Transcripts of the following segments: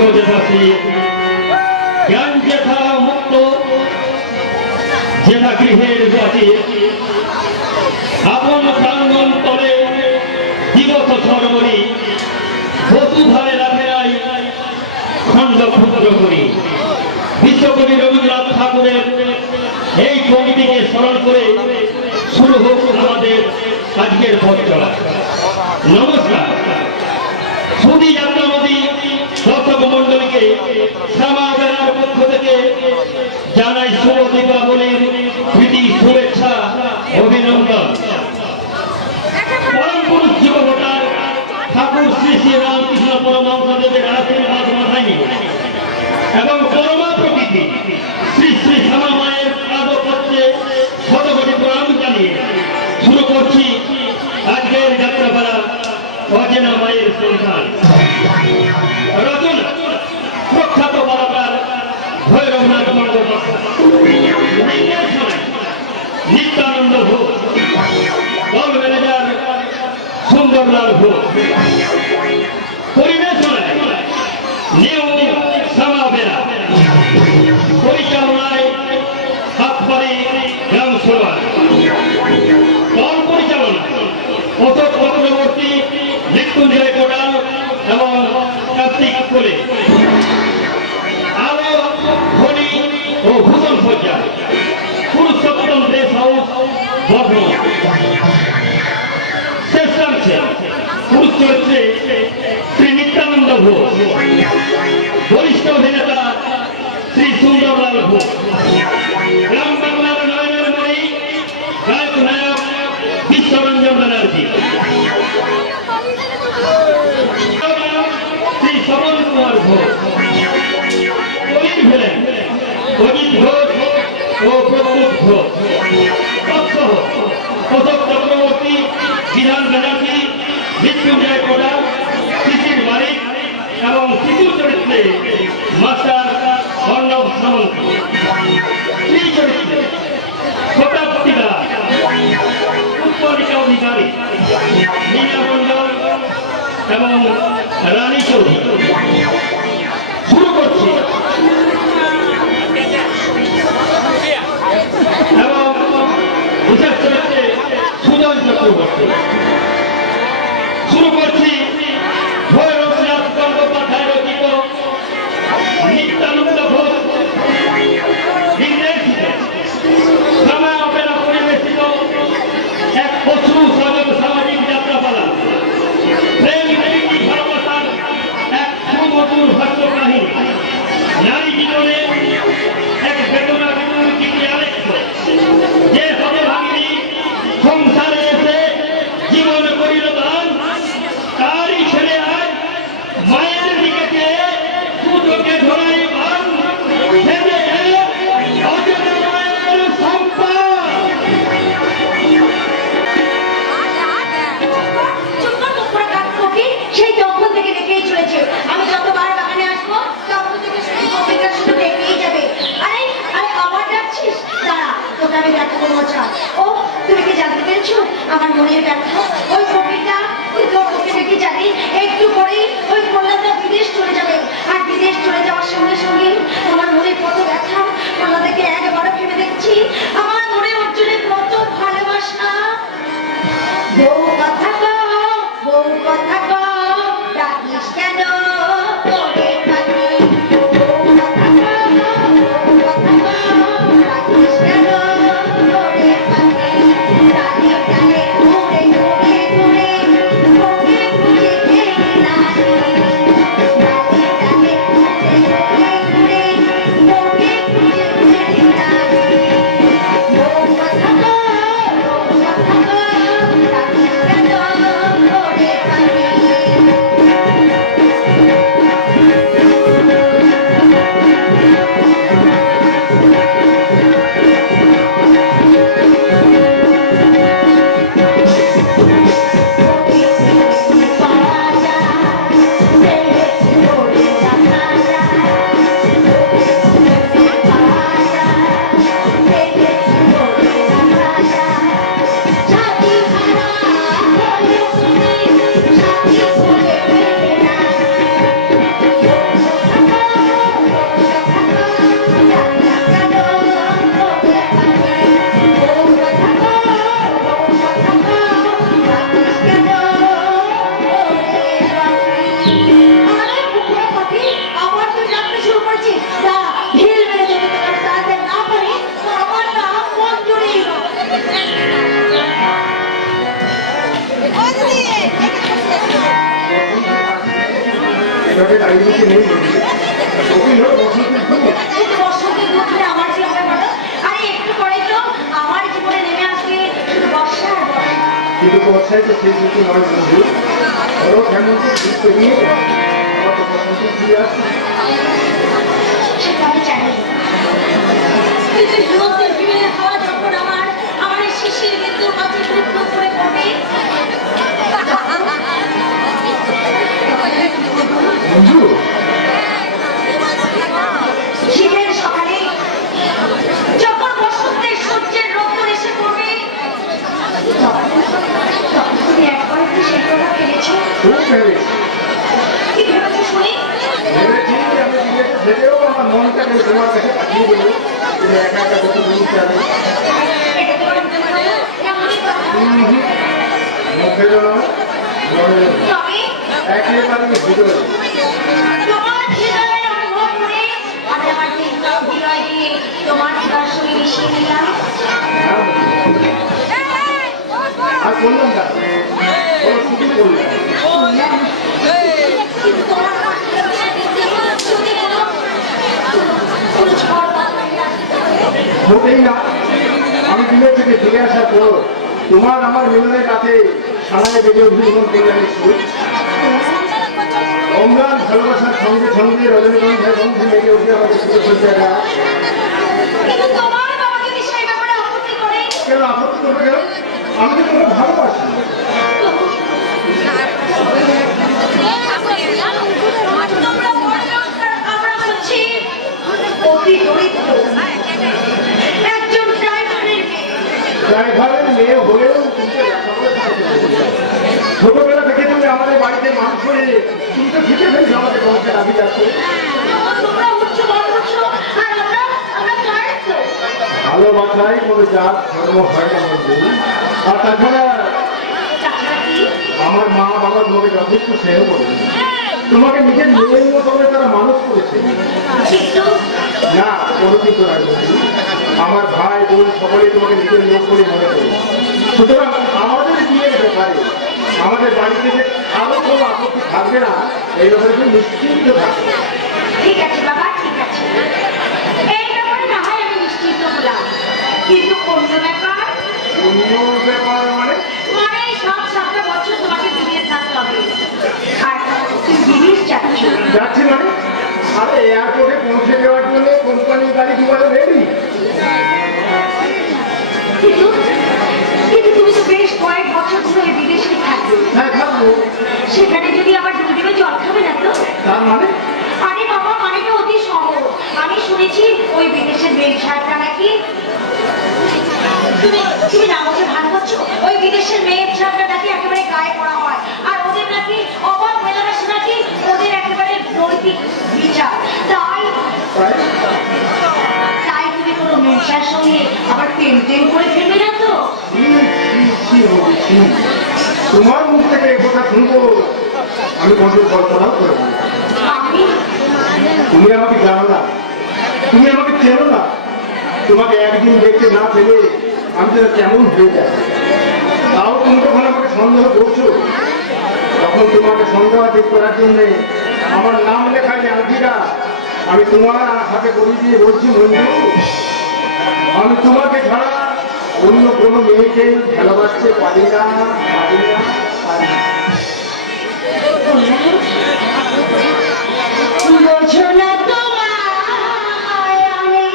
বিশ্বদেশাসী জ্ঞান যেথা মুক্ত যেথা গৃহের বাজে আপন প্রাঙ্গণ তলে দিবস সরবরি বসুধারে রাখেরাই খণ্ড ক্ষুদ্র করি। বিশ্বকবি রবীন্দ্রনাথ ঠাকুরের এই কবিটিকে স্মরণ করে শুরু হোক আমাদের আজকের পথ চলা। নমস্কার। সুধী যাত্রামতী দর্শক মন্ডলীকে শ্যামা বেলার পক্ষ থেকে জানাই শুভ দীপাবলির প্রীতি শুভেচ্ছা অভিনন্দন। পরম পুরুষ যুব ভোটার ঠাকুর শ্রী শ্রী রামকৃষ্ণ পরমহংসদেবের আশীর্বাদ মাথায় নিয়ে এবং পরমা প্রকৃতি শ্রী শ্রী শ্যামা মায়ের পাদপদ্মে শতকোটি প্রণাম জানিয়ে শুরু করছি আজকের যাত্রাপালা অচেনা মায়ের সন্ধান। রচনা প্রখ্যাত কলাকার ভৈরবনাথ বন্দ্যোপাধ্যায়, নিত্যানন্দ ঘোষ, দল ম্যানেজার সুন্দরলাল ঘোষ, পরিবেশনায় নিউ শ্যামা বেলা, পরিচালনায় হাতপাড়ি গ্রাম সভা, দল পরিচালনা অশোক চক্রবর্তী, মৃত্যুঞ্জয় কোটাল এবং কার্তিক কোলে, আলো ধনী ও ভূষণ সজ্জা পুরুষোত্তম প্রেস হাউস বর্ধমান। শেষাংশে পুরুষ চরিত্রে শ্রী নিত্যানন্দ ঘোষ, বরিষ্ঠ অভিনেতা শ্রী সুন্দরলাল ঘোষ, গ্রাম বাংলার নয়নের মণি গায়ক নায়ক বিশ্বরঞ্জন ব্যানার্জি, শ্রী শ্রবণ কুমার ঘোষ, কলির ভিলেন অজিত ঘোষ ও প্রদ্যুৎ ঘোষ, তৎসহ অশোক চক্রবর্তী, বিধান ব্যানার্জি, মৃত্যুঞ্জয় কোটাল, শিশির মালিক এবং শিশু চরিত্রে মাস্টার অর্ণব সামন্ত, স্ত্রী চরিত্রে শতাব্দী দাস, উৎপলিকা অধিকারী, মীনা মণ্ডল এবং রানী চৌধুরী। শুরু করছি এবং বিশেষ চরিত্রে সুজন চক্রবর্তী। শুরু করছি ভৈরবনাথ বন্দ্যোপাধ্যায় রচিত নিত্যানন্দ ঘোষ নির্দেশিত শ্যামা অপেরা পরিবেশিত এক অশ্রু সজল সামাজিক যাত্রাপালা, প্রেম প্রীতি ভালোবাসার এক সুমধুর হাস্য কাহিনী, নারী জীবনে এক বেদনা বিমূঢ় চিঠি আলেখ্য, যে হতভাগিনী সংসারে এসে জীবন করিল দান, তারই ছেলে আজ মায়ের দিকে চেয়ে সুযোগে ধরাই বান, সেজে এল অচেনা মায়ের সম্পদ। সেই তখন থেকে দেখেই চলেছে, আমি যতবার বাগানে আসবো তখন থেকে কবিতা শুধু দেখেই যাবে। আরে আরে আবার ডাকছিস, দাঁড়া তোকে আমি দেখা করবো। ও তুমি কি জানতে পেরেছো আমার মনের ব্যথা? ওই কবিতা ওই তোকে দেখে জানি একটু পরেই ওই কন্যাটা বিদেশ চলে যাবে, আর বিদেশ চলে যাওয়ার সঙ্গে সঙ্গে আমার মনে কত ব্যথা। কন্যাটাকে একবারও ভেবে দেখছি আমার মনে ওর জন্য কত ভালোবাসা। বউ কথা কও, বউ কথা কও, ডাকিস কেন তোরে থাকি? বউ কথা কও, বউ কথা কও, ডাকিস কেন তোরে থাকি? ডালে ডালে ঘুরে ঘুরে ঘুরে ঘুরে ঘুরে খেয়ে নাচি, ডালে ঘরে দাঁড়িয়ে দিতে নেই ওকে হলো বসন্তের ফুল। কিন্তু বসন্তের দুধ হলে আমার কি হবে বলো? আরে একটু পরে তো আমার জীবনে নেমে আসবে শুধু বর্ষা আর বর্ষা। কিন্তু বর্ষায় তো সেই ঋতু নয় বন্ধু, ধরো হেমন্তের শীত পেরিয়ে আবার তো বসন্ত ফিরে আসছে। সেটা আমি জানি, কিন্তু হেমন্তের বিকেলের হাওয়া যখন আমার এই শিশির বিন্দুর মাঝে টুকরো করে পড়বে, বন্ধু শীতের সকালে যখন বসন্তের সূর্যের রোদ্দুর এসে পড়বে, তখন তুমি একবার কি সেই কথা ভেবেছো? খুব ভেবেছি, কি ভেবেছো শুনি? ভেবেছি আমি বিদেশে থেকেও আমার মনটাকে তোমার কাছে পাঠিয়ে দেবো, তুমি একা একা যত দূর যাবে। এটা তোমার মনে হলো এমনই কথা? মুখেরও নয় মনেরও নয়, তবে একেবারে ভিতরে। তোমার হৃদয়ের অনুভব করে আমি আমার হৃদয় দিয়ে তোমার হৃদয়ের সঙ্গে মিশিয়ে নিলাম। আর বললাম না ও শুধু বললাম কিন্তু তোমার যদি কোনো ঝড় বাতাস মোটেই না। আমি বিলেত থেকে ফিরে আসার পর তোমার আমার মিলনের কাছে সারায় বেজে উদ্বোধন করলেন সুর। অম্লান ভালোবাসার সঙ্গে সঙ্গে রজনীগন্ধার গন্ধে লেগে উঠে আমাদের শুরু করতে কিন্তু তোমার বাবা যদি সেই ব্যাপারে আপত্তি করে, কেন আপত্তি করবে কেন? আমি তো তোমাকে ভালোবাসি। তোমরা বড়লোক আর আমরা হচ্ছি অতি দরিদ্র একজন ড্রাইভারের মেয়ে। ড্রাইভারের মেয়ে হলেও তুমি তো লেখাপড়া শিখেছো। ছোটবেলা থেকে তুমি আমাদের বাড়িতে মাছ করে তুমি তো শিখে ফেলছো আমাদের বংশের দাবি যাচ্ছে। তোমরা উচ্চ বর্ণ আর আমরা কায়স্থ। ভালোবাসায় কোনো জাত ধর্ম হয় না বন্ধু। আর তাছাড়া তাছাড়া কি? আমার মা বাবা তোমাকে যথেষ্ট স্নেহ করে, তোমাকে নিজের মেয়ের মতো করে তারা মানুষ করেছে। কিন্তু না কোনোদিন তো নয় বন্ধু। আমার ভাই বোন সকলেই তোমাকে নিজের লোক বলে মনে করে। সুতরাং আমাদের বিয়ের ব্যাপারে আমাদের বাড়িতে যে আরো কোনো আপত্তি থাকবে না, এই ব্যাপারে তুমি নিশ্চিন্ত থাকবে। ঠিক আছে বাবা, ঠিক আছে, এই ব্যাপারে না হয় আমি নিশ্চিন্ত হলাম, কিন্তু অন্য ব্যাপার অন্য ব্যাপার মানে মানে সব 7টা বছর তোমাকে বিদেশ থাকতে হবে। আর তুমি বিদেশ যাচ্ছ, যাচ্ছি মানে আরে এয়ারপোর্টে পৌঁছে দেওয়ার জন্য কোম্পানির গাড়ি দুবারে রেডি। কিন্তু কিন্তু তুমি তো বেশ কয়েক বছর ধরে বিদেশে থাকবে, হ্যাঁ থাকবো। সেখানে যদি আবার ডুবে জল খাবে না তো? তার মানে আরে বাবা, মানে তো অতি সহজ। আমি শুনেছি ওই বিদেশের মেয়ে ছাড়টা নাকি তুমি না বলছে ভান করছো, ওই বিদেশের মেয়ের ছাড়টা নাকি একেবারে গায়ে পড়া হয়, আর ওদের নাকি অবাক মেলামেশা নাকি ওদের একেবারে নৈতিক বিচার। তাই তাই তুমি কোনো মেয়ের সঙ্গে আবার প্রেম করে ফেলবে না তো? তোমার মুখ থেকে এ কথা শুনবো আমি কত কল্পনাও করে পারি। আমি তুমি আমাকে জানো না, তুমি আমাকে চেনো না। তোমাকে একদিন দেখতে না পেলে আমি যেন কেমন হয়ে যায়। তাও তুমি তখন আমাকে সন্দেহ করছো। তখন তোমাকে সন্দেহাতীত করার জন্যে আমার নাম লেখা যে আংটিটা আমি তোমার হাতে করে দিয়ে বলছি বন্ধু, আমি তোমাকে ছাড়া অন্য কোনো মেয়েকে ভালোবাসতে পারি না, পারি না, পারি না। বোঝো না তোমায় আমি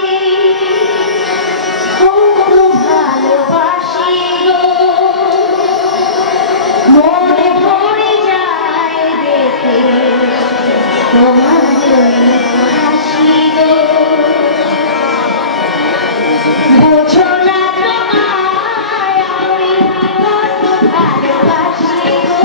কত ভালোবাসি গো, মনে পড়ে যায় দেখে তোমার হাসি গো। বোঝো না তোমায় আমি কত ভালোবাসি গো,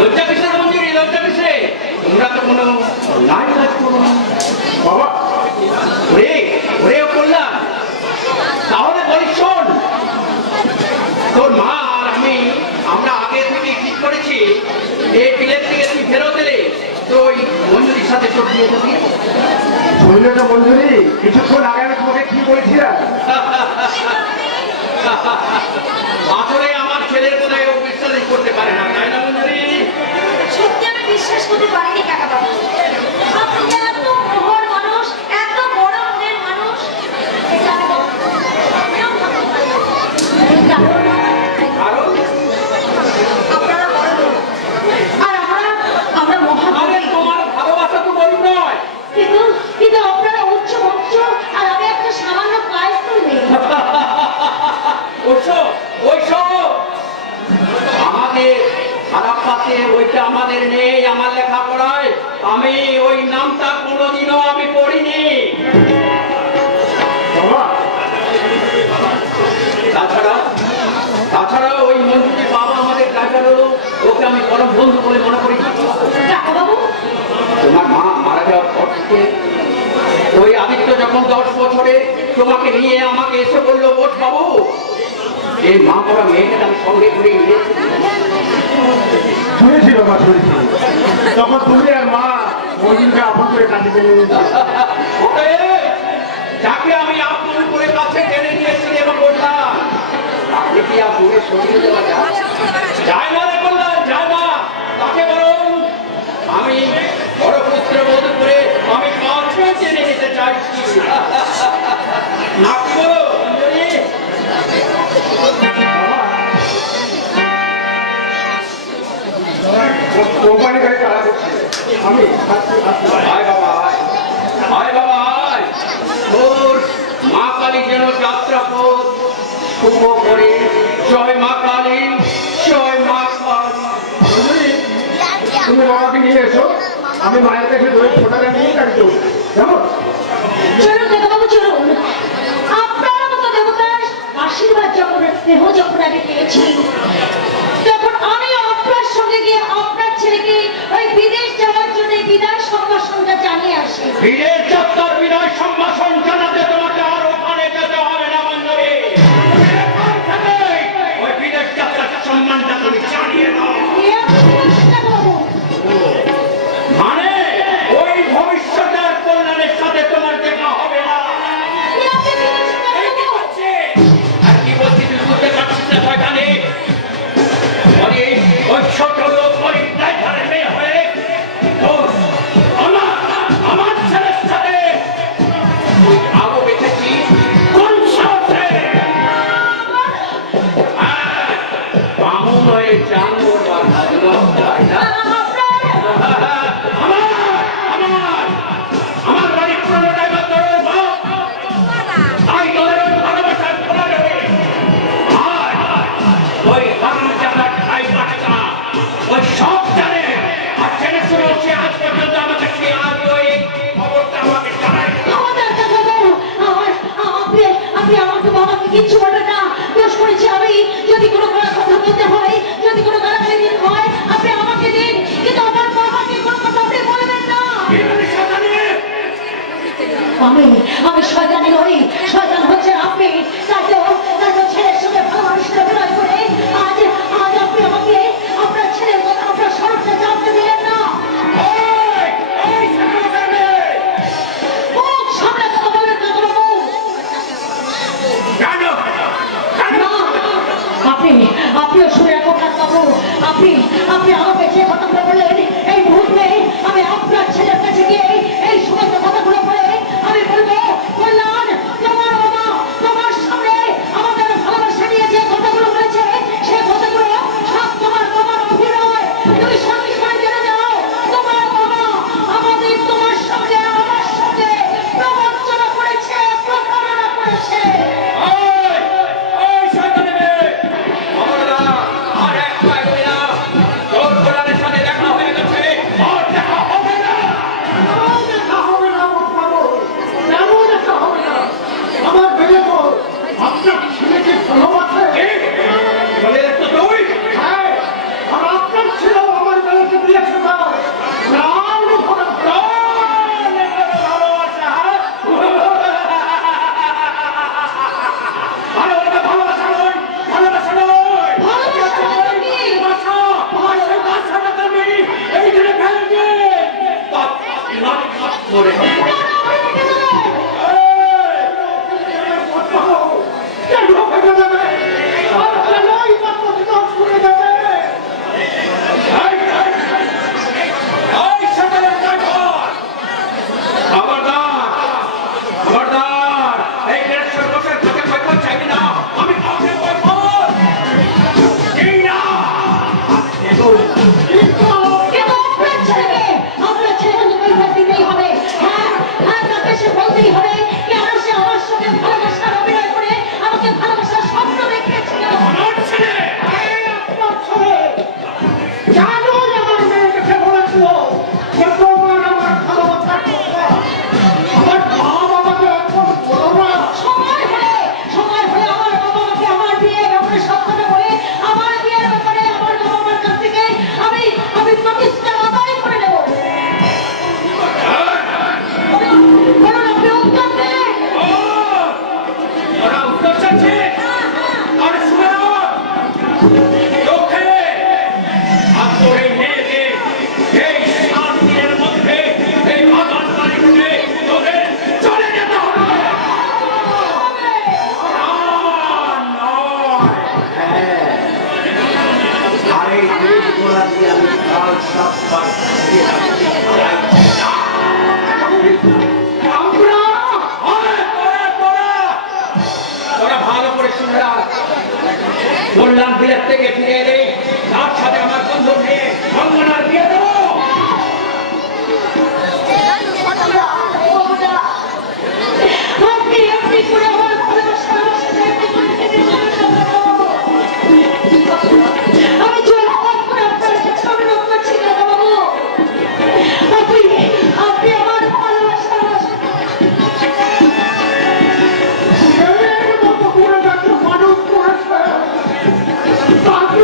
লজ্জা কিসের মঞ্জুরি, লজ্জা কিসে? তোমরা তো কোনো নাই কাজ করো না। বাবা ওরে ওরেও করলাম, তাহলে বলিস শোন, তোর মা আর আমরা আগে থেকে ঠিক করেছি এই বিলেত থেকে তুই ফেরত এলে তো ওই মঞ্জুরির সাথে চোখ দিয়ে দেবি। শুনলে তো মঞ্জুরি, কিছুক্ষণ আগে আমি তোমাকে কি বলেছিলাম? আসলে আমার ছেলের কোথায় ও বিশ্বাসই করতে পারে না, তাই না মঞ্জুরি? সত্যি আমি বিশ্বাস করতে পারিনি কাকা বাবু। আপনি যে এত মহৎ মানুষ, এত বড় মনের মানুষ, এটা আমিও ভাবতে পারিনি। কারণ কারণ আপনারা বড় লোক, আর আমরা আরে মহাভাবী। তোমার ভালোবাসা তো বড় নয়। কিন্তু আপনারা উচ্চ মঞ্চ, আর আমি একটা সামান্য কায়স্থ মেয়ে। আমাদের খারাপ পাতে ওইটা আমাদের নেই, আমার লেখাপড়ায় আমি ওই নামটা কোনোদিনও আমি পড়িনি। বাবা তাছাড়া ওই মঞ্জুরির বাবা আমাদের ড্রাইভার হলো, ওকে আমি পরম বন্ধু বলে মনে করি। কাকা বাবু, তোমার মা মারা যাওয়ার পর থেকে ওই আদিত্য যখন 10 বছরে তোমাকে নিয়ে আমাকে এসে বললো, বোস বাবু এই মা পড়া মেয়েকে আমি সঙ্গে করে নিয়েছি। শুনেছি বাবা, শুনেছি। তখন তুমি আর মা মঞ্জুরিকে আপন করে কাঁদতে গেলে যাকে আমি আপন করে কাছে টেনে নিয়েছি এবং বললাম, আপনি কি আর দূরে সরিয়ে দেওয়া যায় না রে? বললাম যায় না, তাকে বরং আমি বড় পুত্র বোধ করে আমি কাছে টেনে নিতে চাইছি। না কি বলো মঞ্জুরি? কোম্পানি গাড়ি চালা করছে, আমি আয় বাবা আয়, আয় বাবা আয়। তোর মা কালী যেন যাত্রা পথ শুভ করে। জয় মা কালী, জয় মা কালী। তুমি বাবাকে নিয়ে এসো, আমি মায়ের কাছে দই ফোটাটা নিয়ে গাড়ি দেবো, কেমন? চলুন কাকা বাবু, চলুন। আপনার মতো দেবতার আশীর্বাদ যখন, স্নেহ যখন আমি পেয়েছি, তখন আমি আপনার সঙ্গে গিয়ে আপনার ছেলেকে ওই বিদেশ যাওয়ার জন্য বিদায় সম্ভাষণটা জানিয়ে আসি। বিদেশ যাত্রার বিদায় সম্ভাষণ জানাতে তোমাকে আর ওখানে যেতে হবে না মঞ্জুরি। ওই বিদেশ যাত্রার সম্মানটা তুমি জানিয়ে দাও। এ আপনি কি বলছেন কাকা বাবু? মানে ওই ভবিষ্যতের কল্যাণের সাথে তোমার দেখা হবে না। এ আপনি কি বলছেন কাকা এই কি বাবু? হচ্ছে? আর কি বলছি তুই বুঝতে পারছিস না শয়তানি? বলি ওই ছোট লোক ওই ড্রাইভারের মেয়ে হয়ে তোর আমার ছেলের সাথে তুই আলো বেঁচেছিস কোন সাহসে? বামুন হয়ে চান করবার ভালো, তাই না? আমার বাড়ি পুরনো ড্রাইভার তোর বাপ, তাই তোদের ওই ভালোবাসার খোলা যাবে। আর ওই হারামজাদা ড্রাইভারটা ওই সব জানে, আর জেনে শুনে সে আজ পর্যন্ত আমাকে সে আজ ওই খবরটা আমাকে জানায়। আমাদের কাকা বাবু, আপনি আমাকে বাবাকে কিচ্ছু বলেন না। দোষ করেছি আমি। যদি কোনো কথা বলতে হয়, যদি কোনো গালাগালি দিতে হয়, আপনি আমাকে দিন। আমি শয়তানি নই, শয়তান হচ্ছে আপনি। তাই তো ছেলের সঙ্গে ভালো মানুষের অভিনয় করে আজ আজ আপনি আমাকে আপনার ছেলের কথা আপনার স্বরূপটা জানতে দিলেন না। মুখ সামনে কথা বলবেন না বাবু। আপনিও শুনে রাখুন না বাবু। আপনি আমাকে যে কথাগুলো বললেন এই মুহূর্তে আমি আপনার ছেলের কাছে গিয়ে এই সমস্ত কথাগুলো বলে আমি বলবো, কল্যাণ তোমার বাবা তোমার সামনে আমাদের ভালোবাসা নিয়ে যে কথাগুলো বলেছে সে কথাগুলো সব তোমার বাবার অভিনয়। তুমি সঙ্গে সঙ্গে জেনে যাও তোমার বাবা আমাদের তোমার সঙ্গে আমার সঙ্গে প্রবঞ্চনা করেছে, প্রতারণা করেছে। আপনার ছেলেকে ভালোবাসে। হ্যাঁ, আর আপনার ছেলেও আমার বেলাকে দিয়েছে না। কল্যাণ বিলেত থেকে ফিরে এলে তার সাথে আমার বন্ধু মেয়ে অঙ্গনার বিয়ে দেবো। মানুষ করেছে তাকে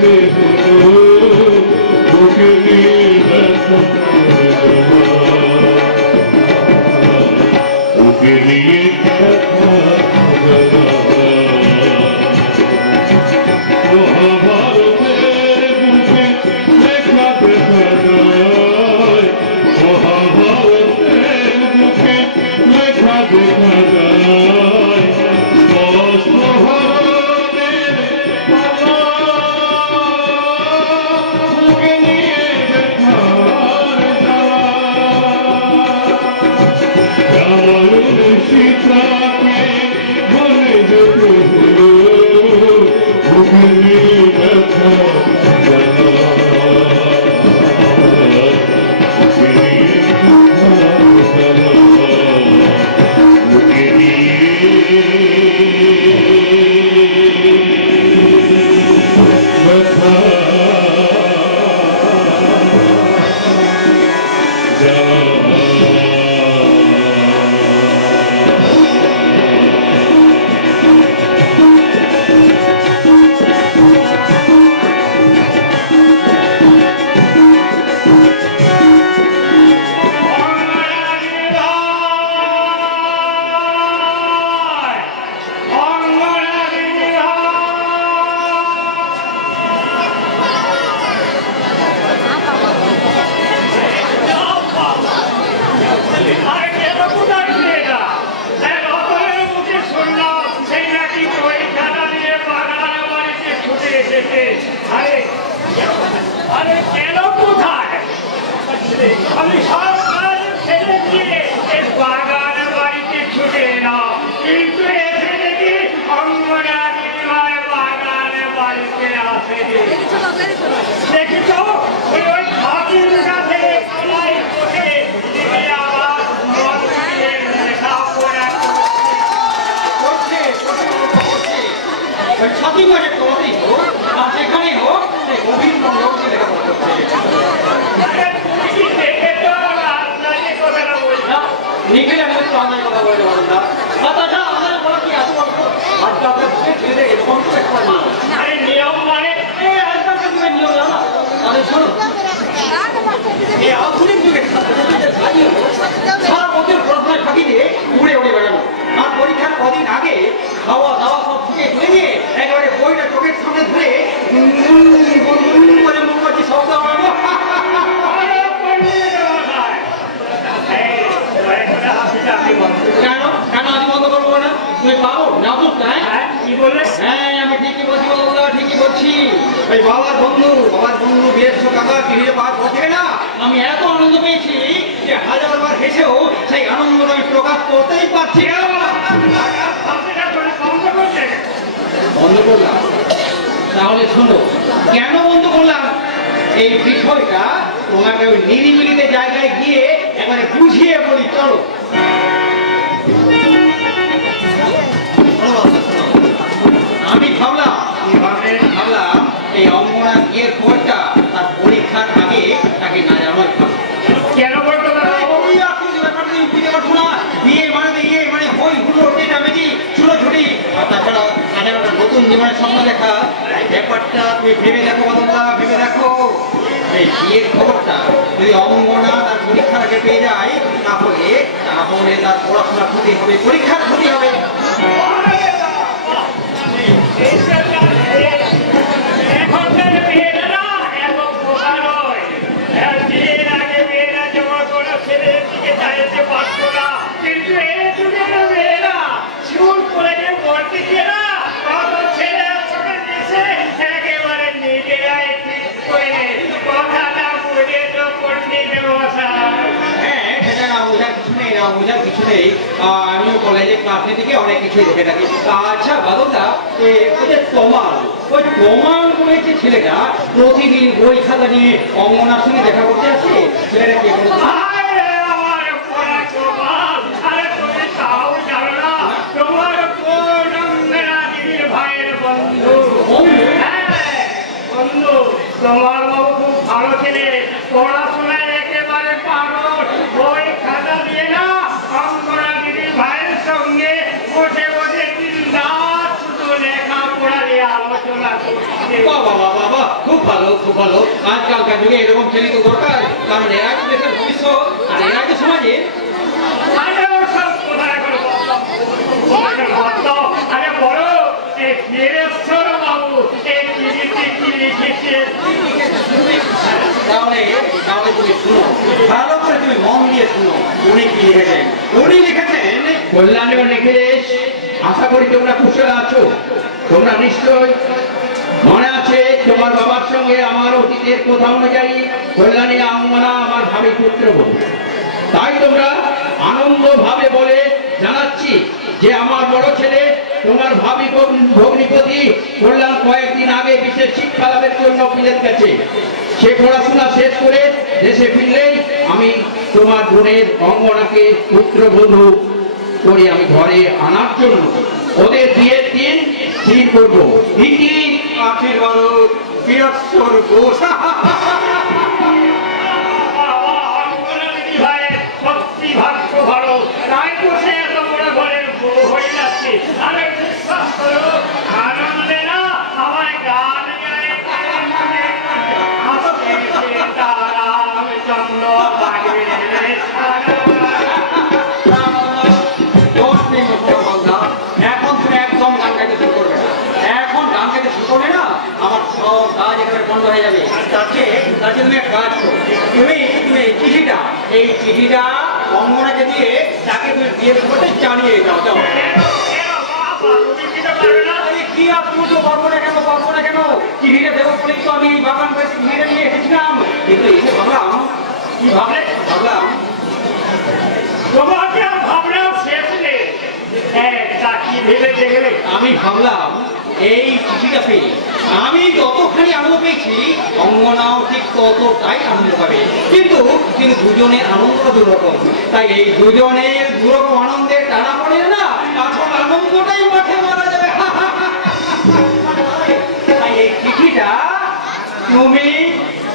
যেতে হলো বুকে নিয়ে ব্যথা বুকে নিয়ে ব্যথা মহাভারতের বুকে লেখা দেখা যায় মহাভারতের বুকে লেখা দেখা যায় অষ্টহরণের পালা বুকে নিয়ে ব্যথার জ্বালা রামায়ণ সীতাকে বলে যেতে হলো বুকে নিয়ে ব্যথা জ্বালা বুকে নিয়ে ব্যথা জ্বালা বুকে নিয়ে ব্যথা আমি সব কাজ ছেড়ে দিয়ে এই বাগান বাড়িতে ছুটে এলাম, কিন্তু এসে দেখি অঙ্গনা দিদিমার বাগান বাড়িতে আসেনি। দেখি তো ওই খাতির কাছে সবাই বসে দিদি আবার মন দিয়ে লেখাপড়া করছে। ওই ছাতি মাঝে তোমাতেই হোক আর যেখানেই হোক সেই গভীর মনোযোগ দিয়ে লেখাপড়া করছে। নিখিলে আমি একটু আমার কথা বলতে পারলাম না, কথাটা আমার বলা কি এত আজকে আপনার বুঝে ছেড়ে এরকম তো একটা নিয়ম। আরে নিয়ম মানে এই আজকাল যুগে নিয়ম জানা তাহলে শোনো, এই আধুনিক যুগে ছাত্রছাত্রীদের কাজ হলো সারা বছর পড়াশোনায় ফাঁকি দিয়ে উড়ে উড়ে বেড়ানো, আর পরীক্ষার কদিন আগে খাওয়া দাওয়া সব ফুটে তুলে নিয়ে একেবারে বইটা চোখের সামনে ধরে করে মুখবাজি শব্দ বানানো। কেন কেন আজ বন্ধ করবো না? তুমি পাবো না তাই কি বললে? হ্যাঁ আমি ঠিকই বলছি বাবা, ঠিকই বলছি। ওই বাবার বন্ধু বীরেশ কাকা কিনে পাওয়ার পর থেকে না আমি এত আনন্দ পেয়েছি যে হাজারবার হেসেও সেই আনন্দটা আমি প্রকাশ করতেই পারছি না। বন্ধ করলাম? তাহলে শোনো কেন বন্ধ করলাম এই বিষয়টা তোমাকে ওই নিরিবিলিতে জায়গায় গিয়ে এবারে বুঝিয়ে বলি, চলো। আমি ভাবলাম এই অঙ্গনা বিয়ের খবরটা তার পরীক্ষার আগে তাকে না জানাই কেন বলতো বিয়ে মানে হই হুলো চেঁচামেচি ছুটোছুটি, আর তাছাড়া নতুন জীবনের স্বপ্ন দেখা ব্যাপারটা তুমি ভেবে দেখো বাদলদা, ভেবে দেখো। এই বিয়ের খবরটা যদি অঙ্গনা তার পরীক্ষার আগে পেয়ে যায় তাহলে তার পড়াশোনার ক্ষতি হবে, পরীক্ষার ক্ষতি হবে। বোঝার কিছু নেই, আমিও কলেজে ক্লাসে থেকে অনেক কিছু দেখে থাকি। আচ্ছা বাদলদা, ওই যে তমাল বলে যে ছেলেটা প্রতিদিন বই খাতা নিয়ে অঙ্গনার সঙ্গে দেখা করতে আসে, ছেলেটা কে বলতো? তোমার বাবু খুব ভালো ছেলে, পড়াশোনায় একেবারে পাগল, বই খাতা দিয়ে না অঙ্গনা দিদির ভাইয়ের সঙ্গে বসে বসে দিন রাত শুধু লেখাপড়া নিয়ে আলোচনা আলোচনা করছে। বাবা বাবা বাবা, খুব ভালো খুব ভালো। আজকালকার যুগে এরকম ছেলে তো দরকার, কারণ এরাই তো দেশের ভবিষ্যৎ আর এরাই তো সমাজে। আরে ওসব কোথায় করে বলতো? বলতো, আরে বলো, এই বীরেশ্বর বাবু এই চিঠিতে কি লিখেছে? তাহলে তাহলে তুমি শুনো, ভালো করে তুমি মন দিয়ে শুনো। উনি কি লিখেছেন? উনি লিখেছেন, কল্যাণীয় নিখিলেশ, আশা করি তোমরা কুশল আছো। তোমরা নিশ্চয় মনে আছে তোমার বাবার সঙ্গে আমার অতীতের কথা অনুযায়ী কল্যাণী আঙ্গনা আমার ভাবি পুত্র বউ। তাই তোমরা আনন্দ ভাবে বলে জানাচ্ছি যে আমার বড় ছেলে তোমার ভাবি ভগ্নিপতি কল্যাণ কয়েকদিন আগে বিশেষ শিক্ষা লাভের জন্য বিলেত গেছে। সে পড়াশোনা শেষ করে দেশে ফিরলেই আমি তোমার বোনের অঙ্গনাকে পুত্রবধূ করে আমি ঘরে আনার জন্য ওদের বিয়ের দিন ঠিক করবো। ইতি আশীর্বাদ বীরেশ্বর ঘোষ। বাবা, অঙ্গনা দিদি ভাইয়ের সত্যি ভাগ্য ভালো, তাই তো সে এত বড় ঘরের বউ হয়ে যাচ্ছে। আরে বিশ্বাস করো, আনন্দে না আমার গান গায়ে আসতে তারাম চন্দ্র বাড়ির এখন তুমি একদম গান গাইতে শুরু করবে না। এখন গান গাইতে শুরু করবে না, আমার সব কাজ একেবারে বন্ধ হয়ে যাবে। তাকে তুমি এক কাজ করো, তুমি তুমি এই চিঠিটা অঙ্গনাকে দিয়ে তাকে তুমি বিয়ের খবরটা জানিয়ে যাও। যাও। আরে কি আর পুজো পারবো না কেন, পারবো না কেন? চিঠিটা দেবো বলেই তো আমি বাগান করে চিঠিটা নিয়ে এসেছিলাম। কিন্তু এসে ভাবলাম, কি ভাবলাম তোমাকে আর ভাবনাও শেষ নেই। তা কি ভেবে দেখলে? আমি ভাবলাম এই চিঠিটা পেয়ে আমি যতখানি আনন্দ পেয়েছি অঙ্গনাও ঠিক ততটাই আনন্দ পাবে। কিন্তু কিন্তু দুজনের আনন্দটা দুরকম, তাই এই দুজনের দুরকম আনন্দের টানা পড়ে না, আসল আনন্দটাই মাঠে মারা যাবে। তাই এই চিঠিটা তুমি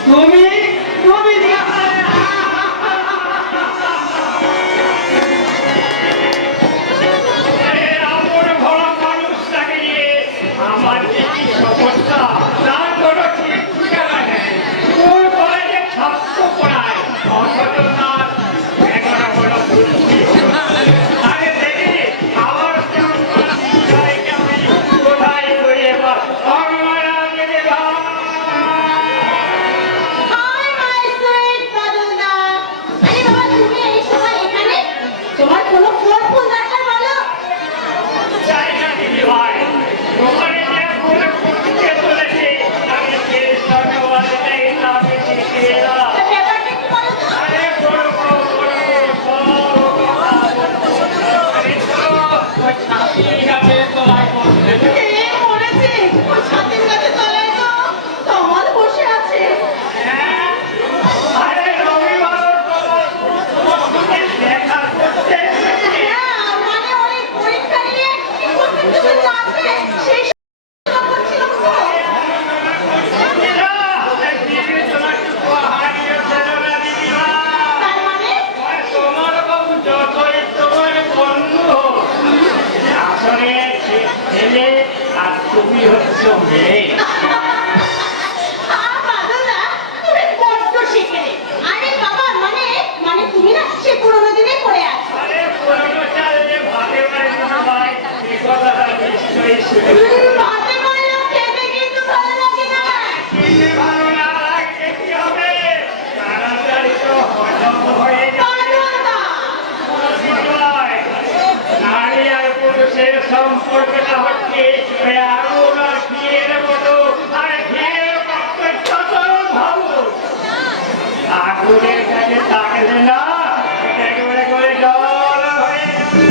তুমি তুমি আমার ভরা মানুষটাকে নিয়ে আমার যে কি সমস্যা, তার কোনো ঠিক ঠিকানা নেই। কোন কলেজে ছাত্র পড়ায়, অথচ তার এখনো কোনো বুদ্ধি হলো না। আরে দেখি, আমার সন্তানকে আমি কোথায় করি এবার? অঙ্গনা দিদি ভাই। হাই মাই সুইট বাদুদা। আরে বাবা, তুমি এই সময় এখানে? তোমার কোনো ফোন দরকার বলো? চাই না দিদি ভাই, তোমার এই যে কোন করতে চলেছে, আমি সেই সর্ববাদিতাই তাকে শিখে এলাম। তা ব্যাপারটা একটু বলো তো। আরে বলবো, সব কথা বলবো। আরে চলো, ওই ছাতির গাছের তলায় বসে। কে মরেছে? ওই ছাতির গাছের তলায় তো তমাল বসে আছে। হ্যাঁ? আরে রবিবার তোমার সঙ্গে দেখা করতে এসেছি। হ্যাঁ, মানে ওই পরীক্ষা নিয়ে কি করতে তুমি জানবে? সেই সব করছিলাম তো। দিদিরা, এই দিদি তোমাকে হারিয়েছে না দিদিরা। তার মানে তোমার বাবু যতই তোমার বন্ধু হোক, আসলে সে ছেলে আর তুমি হচ্ছ মেয়ে। বাদুদা, তুমি বড্ড শিখেলে। আরে বাবা, মানে তুমি না সে পুরোনো দিনে পড়ে আছো। আরে পুরনো চালে ভাগে বাড়ি ভাই, এই কথাটা নিশ্চয়ই শুনেছো। ভাতে বললাম খেতে কিন্তু ভালো লাগে না। খেতে ভালো না লাগলে কি হবে? তাড়াতাড়ি তো হজম হয়ে যাবে। বাদুদা, নয়, নারী আর পুরুষের সম্পর্কটা হচ্ছে ওই আগুন আর ঘিয়ের মতো। আর ঘিয়ের পক্ষে যত ভাবো, আগুনের কাছে থাকলে না একেবারে করে জল হয়ে যাবে।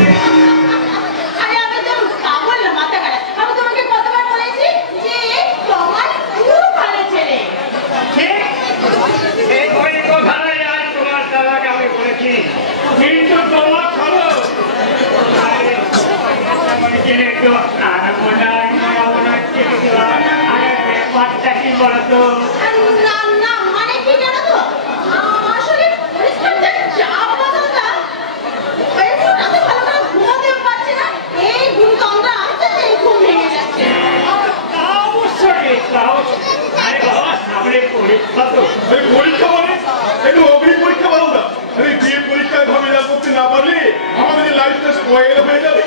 আরে আমি তো তা বললাম মাথা খারাপ। আমি তোমাকে কতবার বলেছি যে তোমার খুব ভালো ছেলে। ঠিক? এই ওই কথাটাই আজ তোমার দাদাকে আমি বলেছি। কিন্তু তোমার হলো আরে একটু আনমনা আরে ব্যাপারটা কি বলতো? না না, মানে কি জানো তো? আসলে পরিষ্কারটা চাপ বাদুদা। ওই রাতে ভালো করে ঘুমোতেও পারছি না। এই ঘুম তন্দ্রা আসছে, এই ঘুম ভেঙে যাচ্ছে। তা অবশ্য পরীক্ষা তো আরে পরীক্ষা মানে একটু অগ্নি পরীক্ষা বলো না। আরে বিয়ে পরীক্ষায় ঝামেলা করতে না পারলে আমাদের লাইফটা স্পয়েল হয়ে যাবে।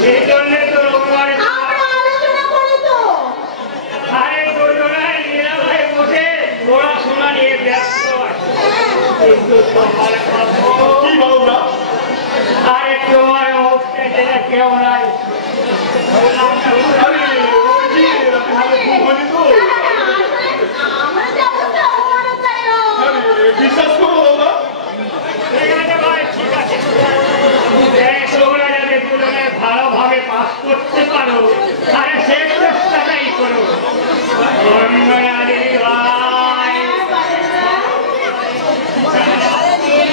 সেই জন্য তো রোববারে আমরা আলোচনা করি তো। আরে দুজনায় নীরবে বসে পড়াশোনা নিয়ে ব্যস্ত আছে কিন্তু তোমার কথা কি বলো না? আরে তোমার মুখে যেটা কেউ নাই আরে ওই যে রাতে ভালো ঘুম হয়নি তো। আমরা যাবো তো আমারও তাই ও। আরে বিশ্বাস করো বলো না। ঠিক আছে ভাই ঠিক আছে এই তোমরা যাতে দুজনে ভালোভাবে পাস করতে পারো আরে সেই চেষ্টাটাই করো অন্যরা দিদি ভাই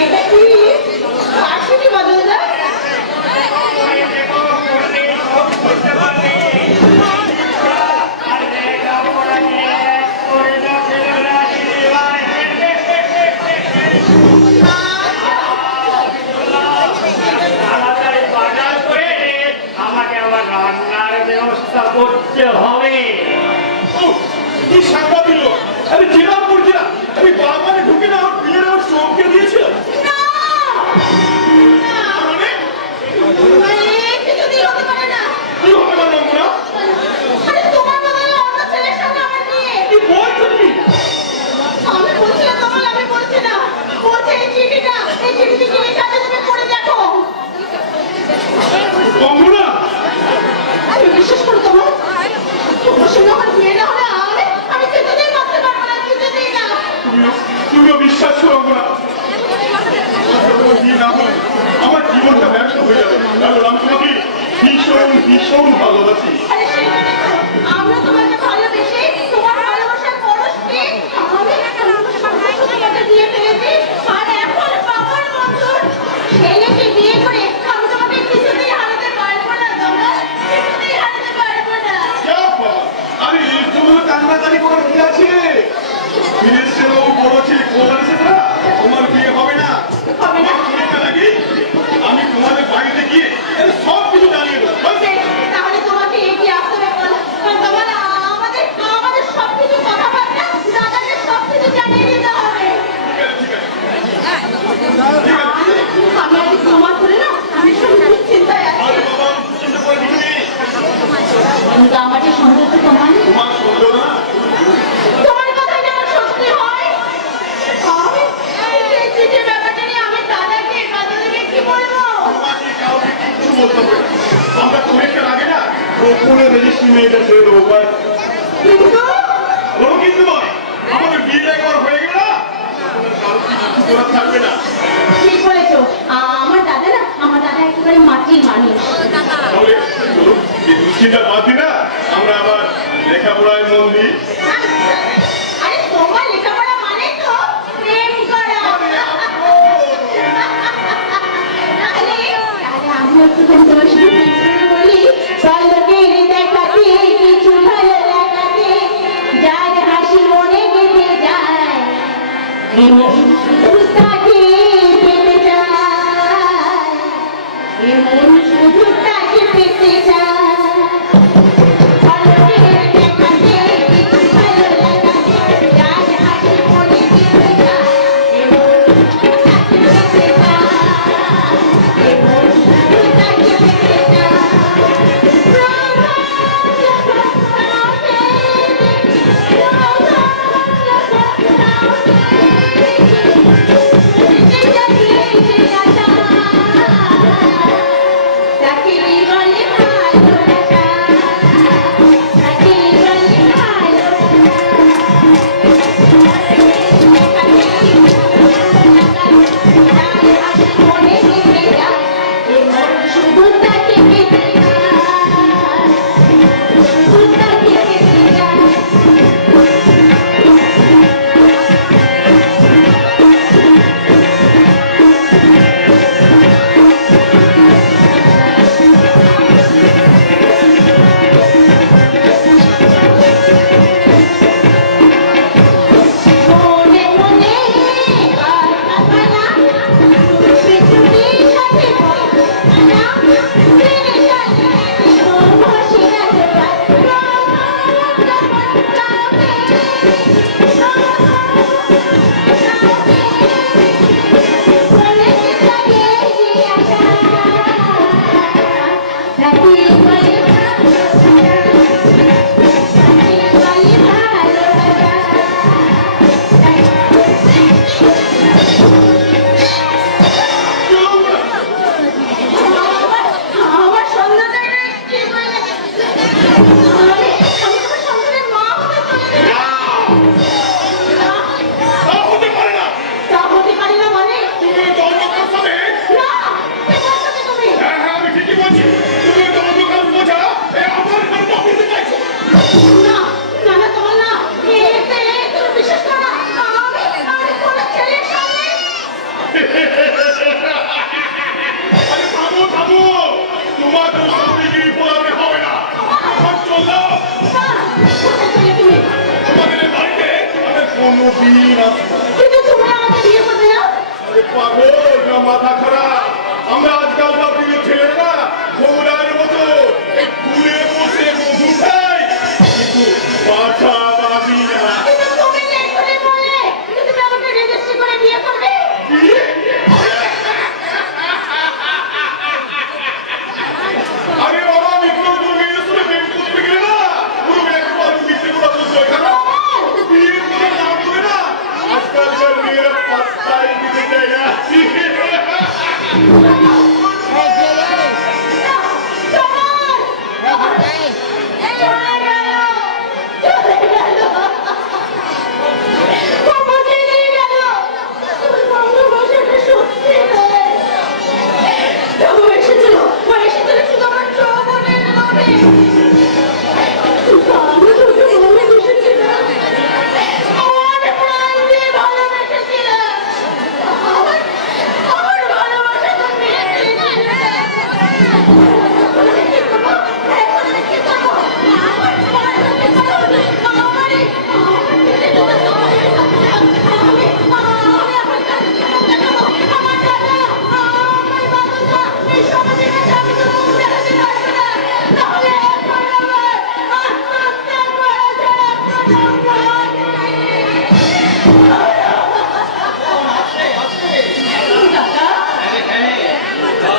এটা কি? আসছে কি বদলদা? এই দেখো পড়লে সব করতে পারবে আর লেখাপড়া নিয়ে করে দাও ছেলেরা দিদি ভাই তাড়াতাড়ি বাজার করে আমাকে আবার রান্নার ব্যবস্থা করতে হবে উফ, কি সাংঘাতিক দিল। আরে জেরা পড়ছি না। আমি বাগানে ঢুকে না আমার বিয়ের আমার চমকে দিয়েছিলাম। না! মানে কিছুতেই হতে পারে না। কি হবে বললাম না? আরে তোমার বদলে অন্য ছেলের সঙ্গে আমার বিয়ে। কি বলছো তুমি? আমি বলছিলাম তোমার, আমি বলছি না। বলছে এই চিঠিটা, এই চিঠিতে কি লেখা আছে তুমি পড়ে দেখো। কমলা, আমি বিশ্বাস করি তোমার। তোমার সঙ্গে আমার বিয়ে না হলে আমি কিছুতেই বাঁচতে পারবো না, কিছুতেই না। তুমিও বিশ্বাস করো না। বিয়ে না হলে আমার জীবনটা ব্যর্থ হয়ে যাবে। কারণ আমি তোমাকে ভীষণ ভীষণ ভালোবাসি। আরে সেটা দেখো, আমরা তোমাকে ভালোবেসে তোমার ভালোবাসার পরশকে তোমাকে দিয়ে ফেলেছি। আর এখন বাবার বন্ধুর ছেলেকে বিয়ে করে আমি তোমাকে কিছুতেই হারাতে পারবো না তোমরা, কিছুতেই হারাতে পারবো না। যা বাবা, আরে তুমি কান্নাকাটি করার কি আছে? ফিরের ছেলেও বড় ছেলে কোলার এসেছে না, তোমার বিয়ে হবে না। হবে না? বিয়েটা নাকি আমি তোমাদের বাড়িতে গিয়ে এর সব কিছু জানিয়ে দেবো। ব্যাস। তাহলে তোমাকে এগিয়ে আসতে হবে বলো। কারণ তোমার আমাদের সবকিছু কথাবার্তা দাদাকে সবকিছু জানিয়ে দিতে হবে। ঠিক আছে, ঠিক আছে। আমি আজ তোমার করে না, আমি শুধু চিন্তায় আছি। আরে বাবা, চিন্তা করে কিছু নেই। কিন্তু আমার যে সন্দেহ তো তোমার নেই। তোমার সন্দেহ না? তোমার কথা যেন সত্যি হয়। এই চিঠির ব্যাপারটা নিয়ে আমি দাদাকে কি বলবো? তোমাকে কাউকে কিচ্ছু বলতে হবে না। আমরা পরীক্ষার আগে না গোপনে রেজিস্ট্রি মেয়েটা ছেড়ে দেবো। ব্যাস। কিন্তু কোনো কিছু নয়। আমাদের বিয়েটা একবার হয়ে গেল না, কারো কিছু করার থাকবে না। ঠিক বলেছো। আমার দাদা একেবারে মাটির মানুষ। তাহলে চলো, এই দুশ্চিন্তা বাদ দিই না, আমরা আবার লেখাপড়ায় মন দিই। আরে তোমার লেখাপড়া মানে তো প্রেম করা। তাহলে আমি একটুখানি তোমার সাথে প্রেম করে বলি। পলকের দেখাতে কিছু ভালো লাগাতে যার হাসি মনে গেঁথে যায়, এমন শুধু তাকে পেতে চায়, এমন শুধু তাকে পেতে চায়। পলকের দেখাতে কিছু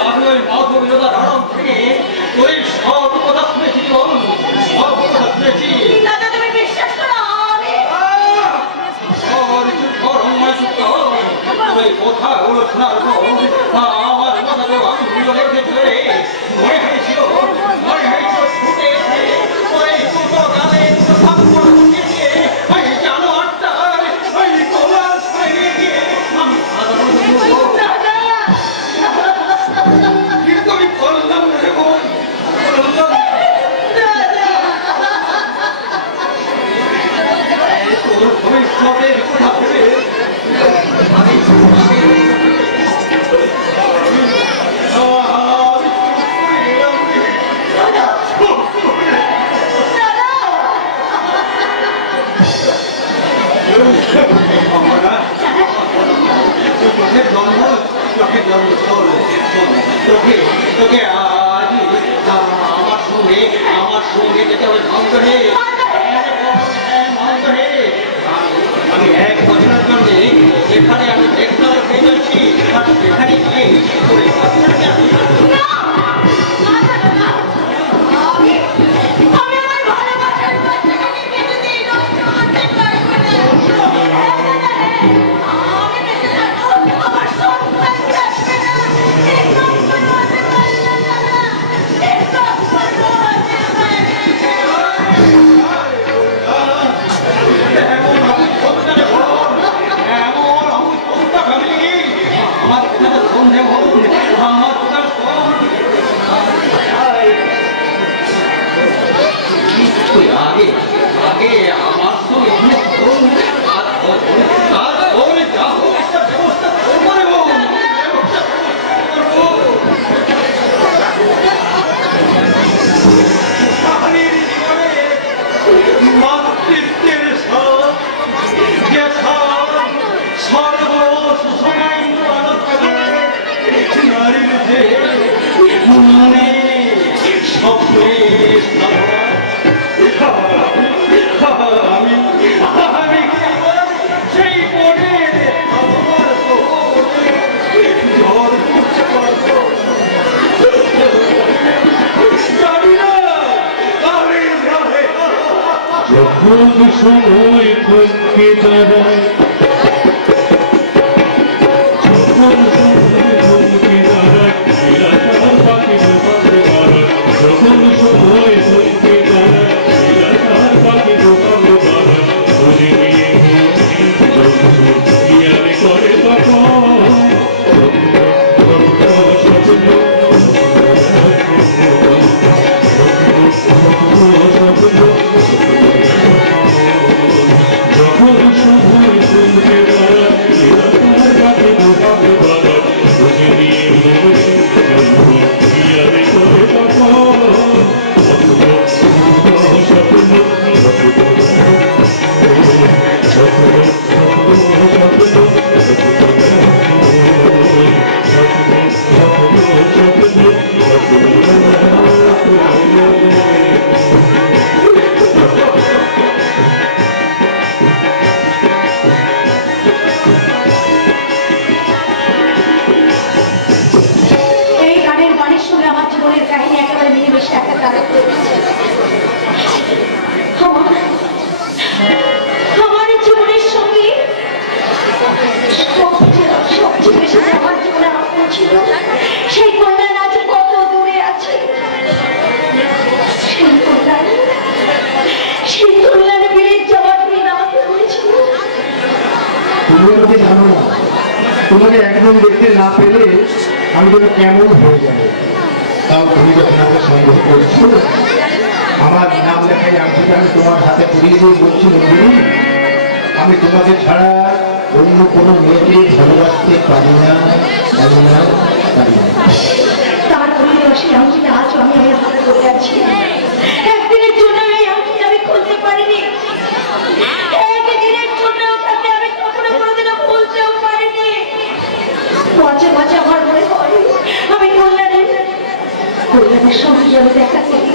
আমি ওই মাধব যোদার আড়াল থেকে ওই সব কথা শুনেছি জীবন, সব কথা শুনেছি। দাদা তুমি বিশ্বাস করো আমি কথাগুলো শোনার পর আমার কথাগুলো আমি ভুলে রেখেছি রে। মনে হয়েছিল ছুটে এসে ওই দুটো গালে থাপ্পড় দিয়ে দিয়ে ওই জানোয়ারটা ওই গলার ছাড়িয়ে দিয়ে আমি সাধারণ কিন্তু আমি করলাম না রে বোন, করলাম না। তোর ভবিষ্যতের কথা ভেবে আমি তোকে আজ আমার সঙ্গে যেতে হবে ভাঙতে। আমি 1 বছরের জন্য এখানে আমি দেখতে পেয়ে যাচ্ছি, আর সেখানে গিয়ে ওই বাচ্চাটাকে আমি আগে আমার সঙ্গে ব্যবস্থা করবো রে বাবু, ব্যবস্থা করবো। মাতৃত্বের সাথ সর্বসময় নারীর যে মনে স্বপ্নে আমি সেই মনের আমার ঝড় করতে পারবো জানি না। আমি যখন সময় থমকে দাঁড়ায়, যখন সময় থমকে দাঁড়ায়, এলাকার পাখি দোকানে দাঁড়ায়, যখন সময় থমকে দাঁড়ায়, এলাকার পাখি দোকানে দাঁড়ায়, খুঁজে নিয়ে যখন ইয়ারে করে তখন আমার জীবনের সঙ্গে সবচেয়ে বেশি আমার জীবনে আপন ছিল সেই কল্যাণ আজ কত দূরে আছে। সেই কল্যাণ বিলেত যাওয়ার দিন আমাকে বলেছিল। তুমি আমাকে জানো না, তোমাকে একদম দেখতে না পেলে আমি যেন কেমন হয়ে যাবে। তাও তুমি যখন আমাকে সন্দেহ করছো, আমার নাম লেখাই আংটিটা আমি তোমার হাতে পরিয়ে দিয়ে বলছি নন্দিনী, আমি তোমাকে ছাড়া অন্য কোনো মেয়েকে ভালোবাসতে পারি না, পারি না, পারি না। তার পরিবেশে আংটিটা আজ আমি আমার হাতে ধরে আছি। একদিনের জন্য এই আংটিটা আমি খুলতে পারিনি, একদিনের জন্য তাকে আমি কখনো কোনোদিনও খুলতেও পারিনি। মাঝে মাঝে আমার মনে হয় আমি কল্যাণের সঙ্গে আমি দেখা করি,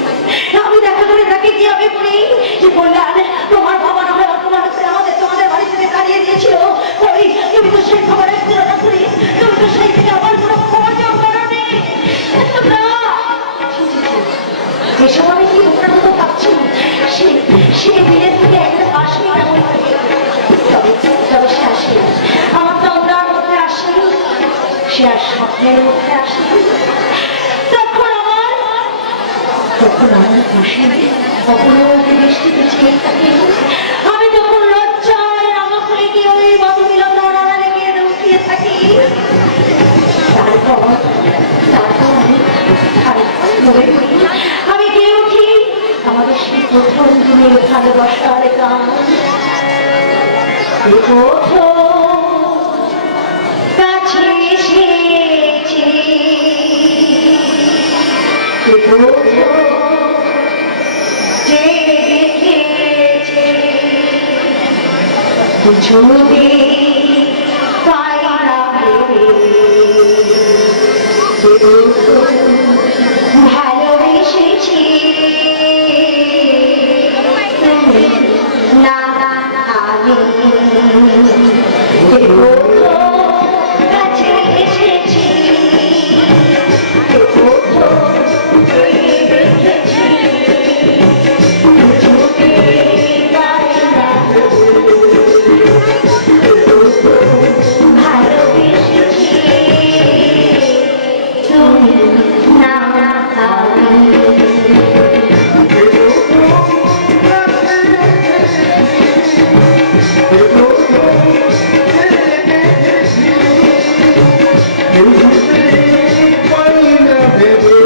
আমি দেখা করে তাকে গিয়ে আমি বলি যে কল্যাণ, তোমার বাবা না হয় অপমান করে আমাদের তোমাদের বাড়ি থেকে তাড়িয়ে দিয়েছিল, ওই তুমি তো সেই খবর একদিন না করি, তুমি তো সেই থেকে আমার কোনো খোঁজও করোনি। না, এসব আমি কি উপর মতো পাচ্ছি, সে দিনের থেকে একটা আসবে এমন থাকে, তবে সে আসে আমার তন্দ্রার মধ্যে আসে, সে আর স্বপ্নের মধ্যে আসে। তখন আমার খুশি অপূর্ব দৃষ্টিতে চেয়ে থাকি, আমি তখন লজ্জায় রাঙা হয়ে গিয়ে ওই মধুমিলতার আড়ালে গিয়ে লুকিয়ে থাকি। তারপর আমি গিয়ে উঠি আমাদের সেই প্রথম দিনের ভালোবাসার গান। কাছে এসেছি যে দেখেছে কিছুতে পাই না ভেবে,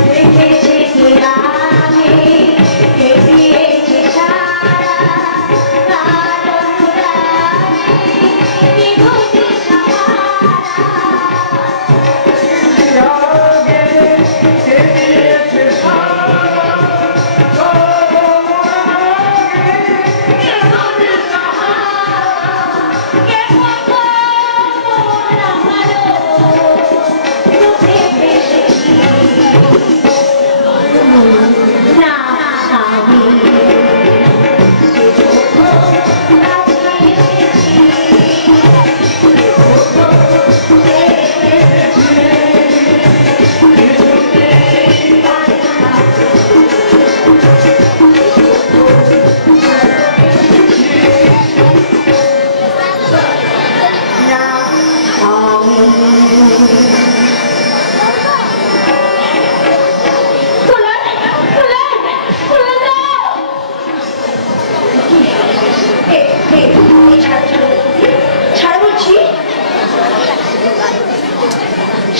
ভালোবেসেছি না আমি কাছে এসেছি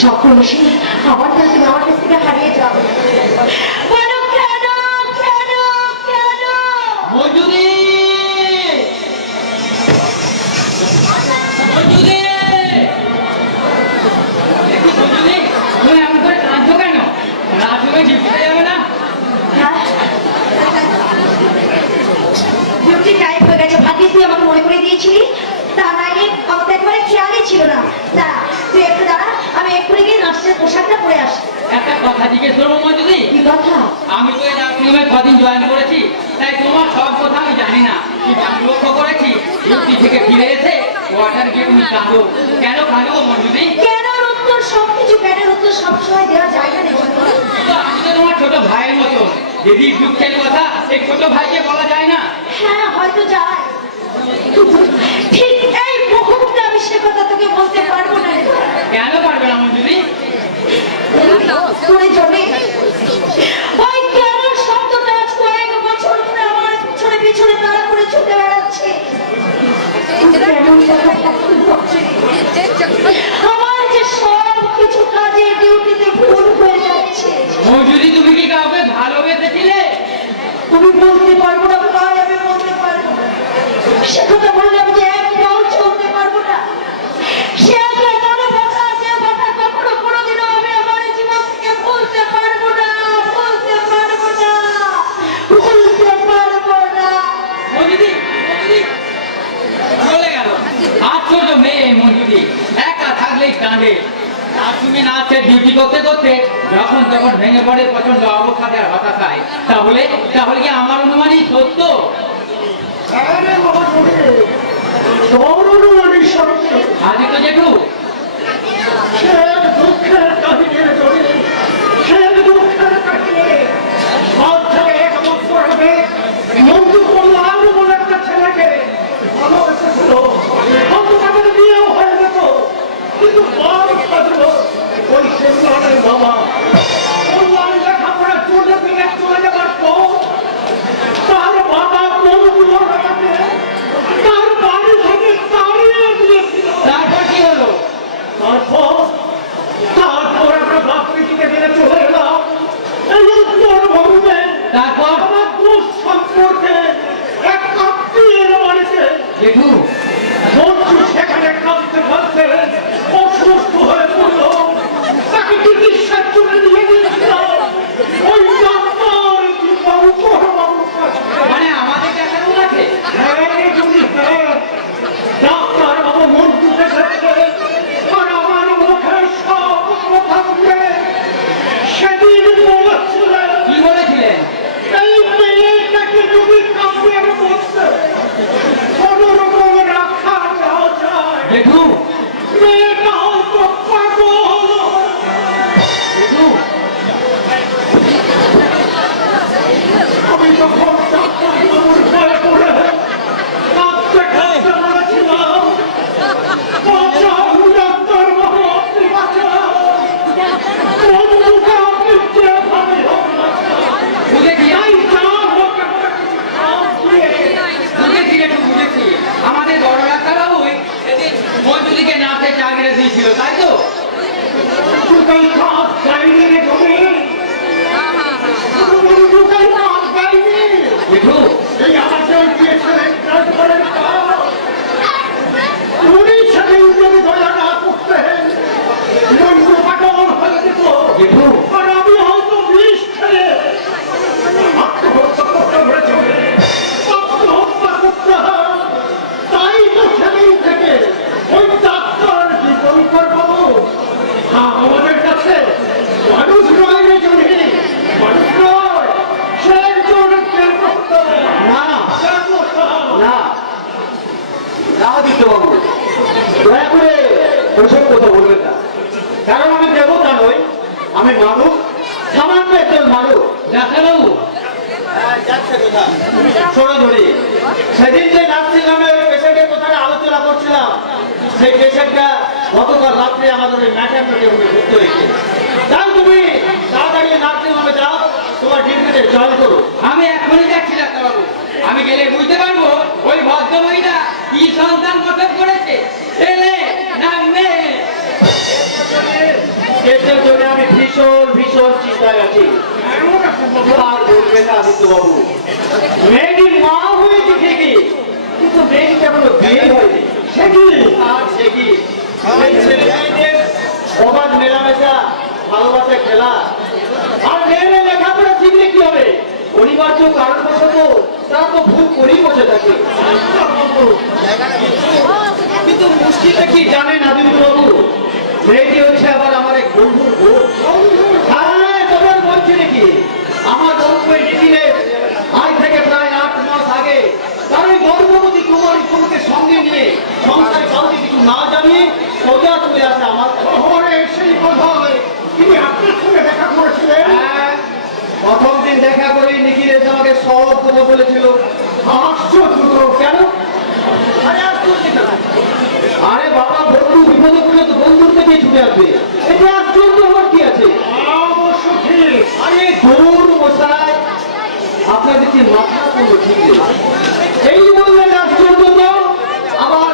সকল সে আবার তুমি আমার কাছ থেকে হারিয়ে যাও। বলো কেন কেন কেন? মজুরি মজুরি মজুরি, তুমি এমন করে কাঁদছো কেন? রাত হয়ে জিপতে যাবে না? ডিউটি টাইম হয়ে গেছে, ভাগ্যিস তুই আমাকে মনে করে দিয়েছিলি, তা নাইলে আমার তো একবারে খেয়ালই ছিল না। দাঁড়া, তুই একটু দাঁড়া, আমি এক্ষুনি গিয়ে নার্সের পোশাকটা পরে আসি। একটা কথা জিজ্ঞেস করবো মজুরি? কি কথা? আমি তো এই নার্সিংহোমে কদিন জয়েন করেছি, তাই তোমার সব কথা আমি জানি না। কিন্তু আমি লক্ষ্য করেছি ডিউটি থেকে ফিরে এসে কোয়ার্টার গিয়ে তুমি কাঁদো। কেন কাঁদো মজুরি? কেন উত্তর সবকিছু কেন উত্তর সবসময় দেওয়া যায় না রে। আমি তো তোমার ছোট ভাইয়ের মতো, যদি দুঃখের কথা এই ছোট ভাইকে বলা যায় না? হ্যাঁ হয়তো যায়, ঠিক এই মুহূর্তে আমি সে কথা তোকে বলতে পারবো না। কেন পারবে না মঞ্জুরি? তুই জমি ওই কেন শব্দটা আজ কয়েক বছর ধরে আমার পিছনে পিছনে তাড়া করে ছুটে বেড়াচ্ছে। কেমন কথা ভাবতে হচ্ছে। আমার যে সব কিছু কাজে ডিউটিতে ভুল হয়ে যাচ্ছে। মঞ্জুরি, তুমি কি কাউকে ভালোবেসেছিলে? তুমি বলতে পারবো না ভাই, আমি বলতে পারবো না। সে কথা বললে আমি যে এক পাও চলতে পারবো না। সে যে মনে কথা, যে কথা কখনো কোনোদিনও আমি আমার জীবন থেকে বলতে পারবো না, বলতে পারবো না, বলতে পারবো না। মঞ্জুরি, চলে গেল। আর ছোট মেয়ে মঞ্জুরি একা থাকলেই কাঁদে। আর তুমি নাচের ডিউটি করতে করতে যখন তখন ভেঙে পড়ে প্রচন্ড অবসাদে আর হতাশায়। তাহলে তাহলে কি আমার অনুমানই সত্য? আরে বাবা রে, তোর অনুমানই সত্য। আজকে তো জেঠু সে দুঃখের কাহিনীর জড়িয়ে, সে দুঃখের কাহিনী। সব থেকে এক বছর হবে মঞ্জু কল্যাণ বলে একটা ছেলেকে ভালোবেসেছিল। হয়তো তাদের বিয়েও হয়ে যেত, কিন্তু বড় বাঁচল ওই কল্যাণের বাবা। কল্যাণ লেখাপড়া চলে ফিরে চলে যাবার পর তার বাবা মঞ্জুর বাবাকে তার বাড়ি থেকে তাড়িয়ে দিয়েছিল। তারপর কি হলো? তারপর আমরা বাপরি থেকে বেড়ে চলে এলাম এই উত্তর ভূমিতে। তারপর আমার দোষ সম্পর্কে এক আত্মীয়ের বাড়িতে জেঠু মঞ্জু সেখানে কাঁদতে কাঁদতে অসুস্থ হয়ে পড়ল। তাকে চিকিৎসার জন্য নিয়ে গিয়েছিলাম ওই ডাক্তার বাবু বাবুর কাছে। মানে আমাদের দেখানো আছে? ডাক্তার বাবু মঞ্জু দেখেছে আর আমার মুখে সব কথা বলে সেদিন বলেছিলেন কি বলেছিলেন? এই মেয়েটাকে যদি কাউকে বলছে কোনো রকম রাখা না যায়, জেঠু মেয়েটা হয়তো পাগল। জেঠু আমি যখন ডাক্তার বাবুর ভয়ে পড়ে কাঁদতে কাঁদতে বলেছিলাম, বাঁচাও ডাক্তার বাবু, আপনি বাঁচাও, বন্ধুকে আপনি যেভাবে হোক বাঁচাও। বুঝেছি তাই যা হোক একটা কাজ দিয়ে বুঝেছি জেঠু বুঝেছি। আমাদের বড় ডাক্তারবাবুই সেদিন মঞ্জুরিকে নাচে চাকরি দিয়েছিল, তাই তো? দুটাই কাজ যায়নি রে তুমি, দুটাই কাজ যায়নি। জেঠু এই আমাকে দিয়েছিলেন কাজ করেন কাজ। উনি সেদিন যদি দয়া না করতেন মঞ্জু পাগল হয়ে যেত। জেঠু আর আমি হয়তো বিষ খেয়ে আত্মহত্যা করতে হয়েছে, আত্মহত্যা করতে হয়। তাই তো সেদিন থেকে ওই ডাক্তার দীপঙ্কর বাবু আমাদের কাছে মানুষ নয় রে জমি, মানুষ নয়, সে একজন দেবতা। না দেবতা। না না দিত্যবাবু, দয়া করে ওসব কথা বলবেন না। কারণ আমি দেবতা নই, আমি মানুষ, সামান্য একজন মানুষ। ডাক্তারবাবু শোনো ধরি, সেদিন যে নার্সিং হোমে ওই পেশেন্টের কথাটা আলোচনা করছিলাম, সেই পেশেন্টটা গতকাল রাত্রে আমাদের ওই ম্যাটারনিটি হোমে ভর্তি হয়েছে। যাও তুমি তাড়াতাড়ি নার্সিং হোমে যাও, তোমার ডিউটিতে জয়েন করো। আমি এখনই যাচ্ছি ডাক্তারবাবু। আমি গেলে বুঝতে পারবো ওই ভদ্র মহিলা কি সন্তান প্রসব করেছে, ছেলে না মেয়ে। এর জন্য আমি ভীষণ ভীষণ চিন্তায় আছি। আর বলবেন না আদিত্যবাবু, মেয়েটির মা হয়েছে ঠিকই, কিন্তু মেয়েটি এখনো বিয়ে হয়নি। সে কি আর সে কি এই ছেলে মেয়েদের অবাধ মেলামেশা, ভালোবাসা খেলা। আর মেয়েরা লেখাপড়া শিখলে কি হবে? অনিবার্য কারণবশত তারা তো ভুল করেই বসে থাকে। কিন্তু মুশকিলটা কি জানেন আদিত্যবাবু? মেয়েটি হচ্ছে আবার আমার এক বন্ধুর বউ। হ্যাঁ, তোমার বলছি নাকি? আমার বন্ধু এই মিছিলে আজ থেকে প্রায় 8 মাস আগে তার ওই গর্ভবতী কুমারী বোনকে সঙ্গে নিয়ে সংসারে কাউকে কিছু না জানিয়ে সোজা চলে আসে আমার শহরে সেই বোধ হয় তিনি আপনার সঙ্গে দেখা করেছিলেন। হ্যাঁ, প্রথম দিন দেখা করেই নিখিল এসে আমাকে সব কথা বলেছিল। আশ্চর্য তো, কেন? আরে আশ্চর্য কেন? আরে বাবা, বন্ধু বিপদে পড়লে তো বন্ধুর থেকে ছুটে আসবে, এটা আশ্চর্য হওয়ার কি আছে? অবশ্য ঠিক। আরে গরুর মশাই, আপনাদের কি মাথা কোনো ঠিক নেই? এই বললেন আশ্চর্য তো, আবার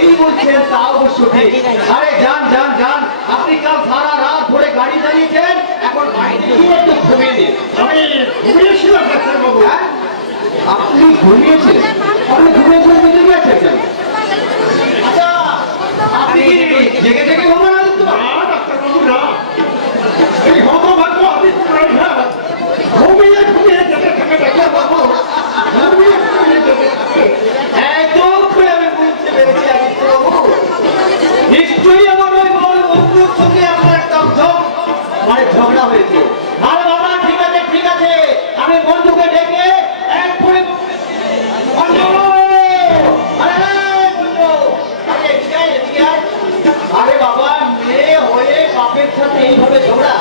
এই বলছেন তা অবশ্য ঠিক। আরে যান যান যান, আপনি কাল সারা রাত ধরে গাড়ি চালিয়েছেন, এখন বাড়িতে গিয়ে একটু ঘুমিয়ে নিন। আমি ঘুমিয়েছিলাম ডাক্তারবাবু। হ্যাঁ? আপনি ঘুমিয়েছেন? আপনি ঘুমিয়েছেন বুঝে গিয়েছেন কেন? আচ্ছা, আপনি কি জেগে জেগে ঘুমান না ডাক্তারবাবু না, এই হতভাগ্য আমি না ঘুমিয়ে ঘুমিয়ে যেতে থাকে ডাক্তারবাবু, ঘুমিয়ে ঘুমিয়ে যেতে থাকে। একদম করে আমি বুঝতে পেরেছি আদিত্যবাবু। নিশ্চয়ই আমার ওই বড় বন্ধুর সঙ্গে আপনার একটা ঝগড়া হয়েছে। আরে বাবা, ঠিক আছে ঠিক আছে, আমি বন্ধুকে ডেকে এক করে বন্ধু! আরে বন্ধু! আরে এদিকে আয়, এদিকে আয়। আরে বাবা, মেয়ে হয়ে বাপের সাথে এইভাবে ঝগড়া,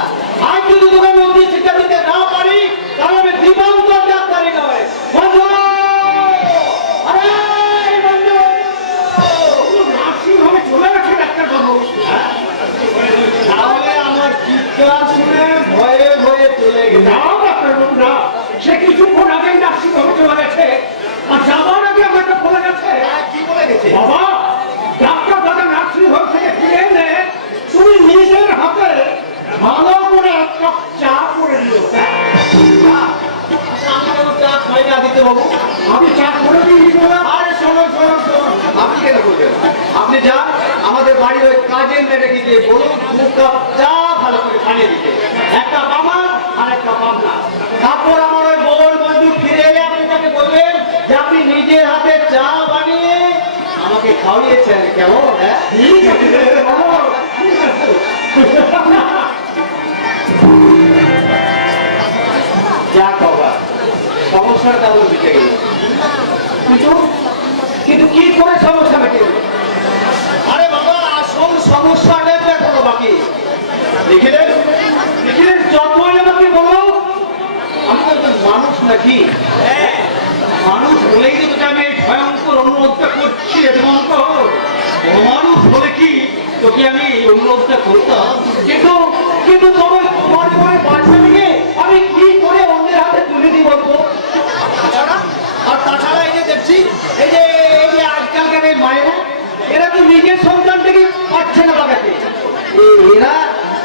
আজ যদি তোকে মন্দির শিক্ষা দিতে না পারি তাহলে আমি দিবাঙ্কর ডাক্তারি নয়। বন্ধু! আরে বন্ধু! নার্সিং হোমে চলে গেছে ডাক্তারবাবু। তাহলে আমার চিৎকার শুনে ভয়ে ভয়ে চলে গেল। না ডাক্তারবাবু না, সে কিছুক্ষণ আগেই নার্সিং হোমে চলে গেছে, আর যাবার আগে আমাকে বলে গেছে, কি বলে গেছে? বাবা ডাক্তার দাদা নার্সিং হোম থেকে ফিরে এলে তুমি নিজের হাতে ভালো করে এক কাপ চা করে দিও। আমি কেন চা খাই না আদিত্যবাবু? আমি চা করে দিই বললাম। আরে শোনো শোনো শোনো, আপনি কেন বলবেন? আপনি যান আমাদের বাড়ির ওই কাজের মেয়েটাকে গিয়ে বলুন 2 কাপ চা ভালো করে বানিয়ে দিতে, একটা আমার আর একটা পাবনা। তারপর আমার ওই বোন বন্ধু ফিরে এলে আপনি তাকে বলবেন যে আপনি নিজের হাতে চা বানিয়ে আমাকে খাওয়িয়েছেন, কেমন? হ্যাঁ, ঠিক আছে বাবা, ঠিক আছে। যা বাবা, সমস্যাটা আমার মিটে গেল। কিন্তু কিন্তু কি করে সমস্যা মিটে গেল? আরে বাবা, আসল সমস্যাটা তো এখনো বাকি। লিখিলেন লিখিলেন যতই আমাকে বলো, আমি তো একজন মানুষ নাকি? মানুষ বলেই তো তোকে আমি এই ভয়ঙ্কর অনুরোধটা করছি। মানুষ বলে কি তোকে আমি এই অনুরোধটা করতাম, কিন্তু কিন্তু তোমার তোমার তোমার বাচ্চাটাকে আমি কি করে অন্যের হাতে তুলে দিই বলবো? আর তাছাড়া এই যে দেখছি, এই যে আজকালকার এই মায়েরা, এরা তো নিজের সন্তানটাকে পাচ্ছে না লাগাতে। এরা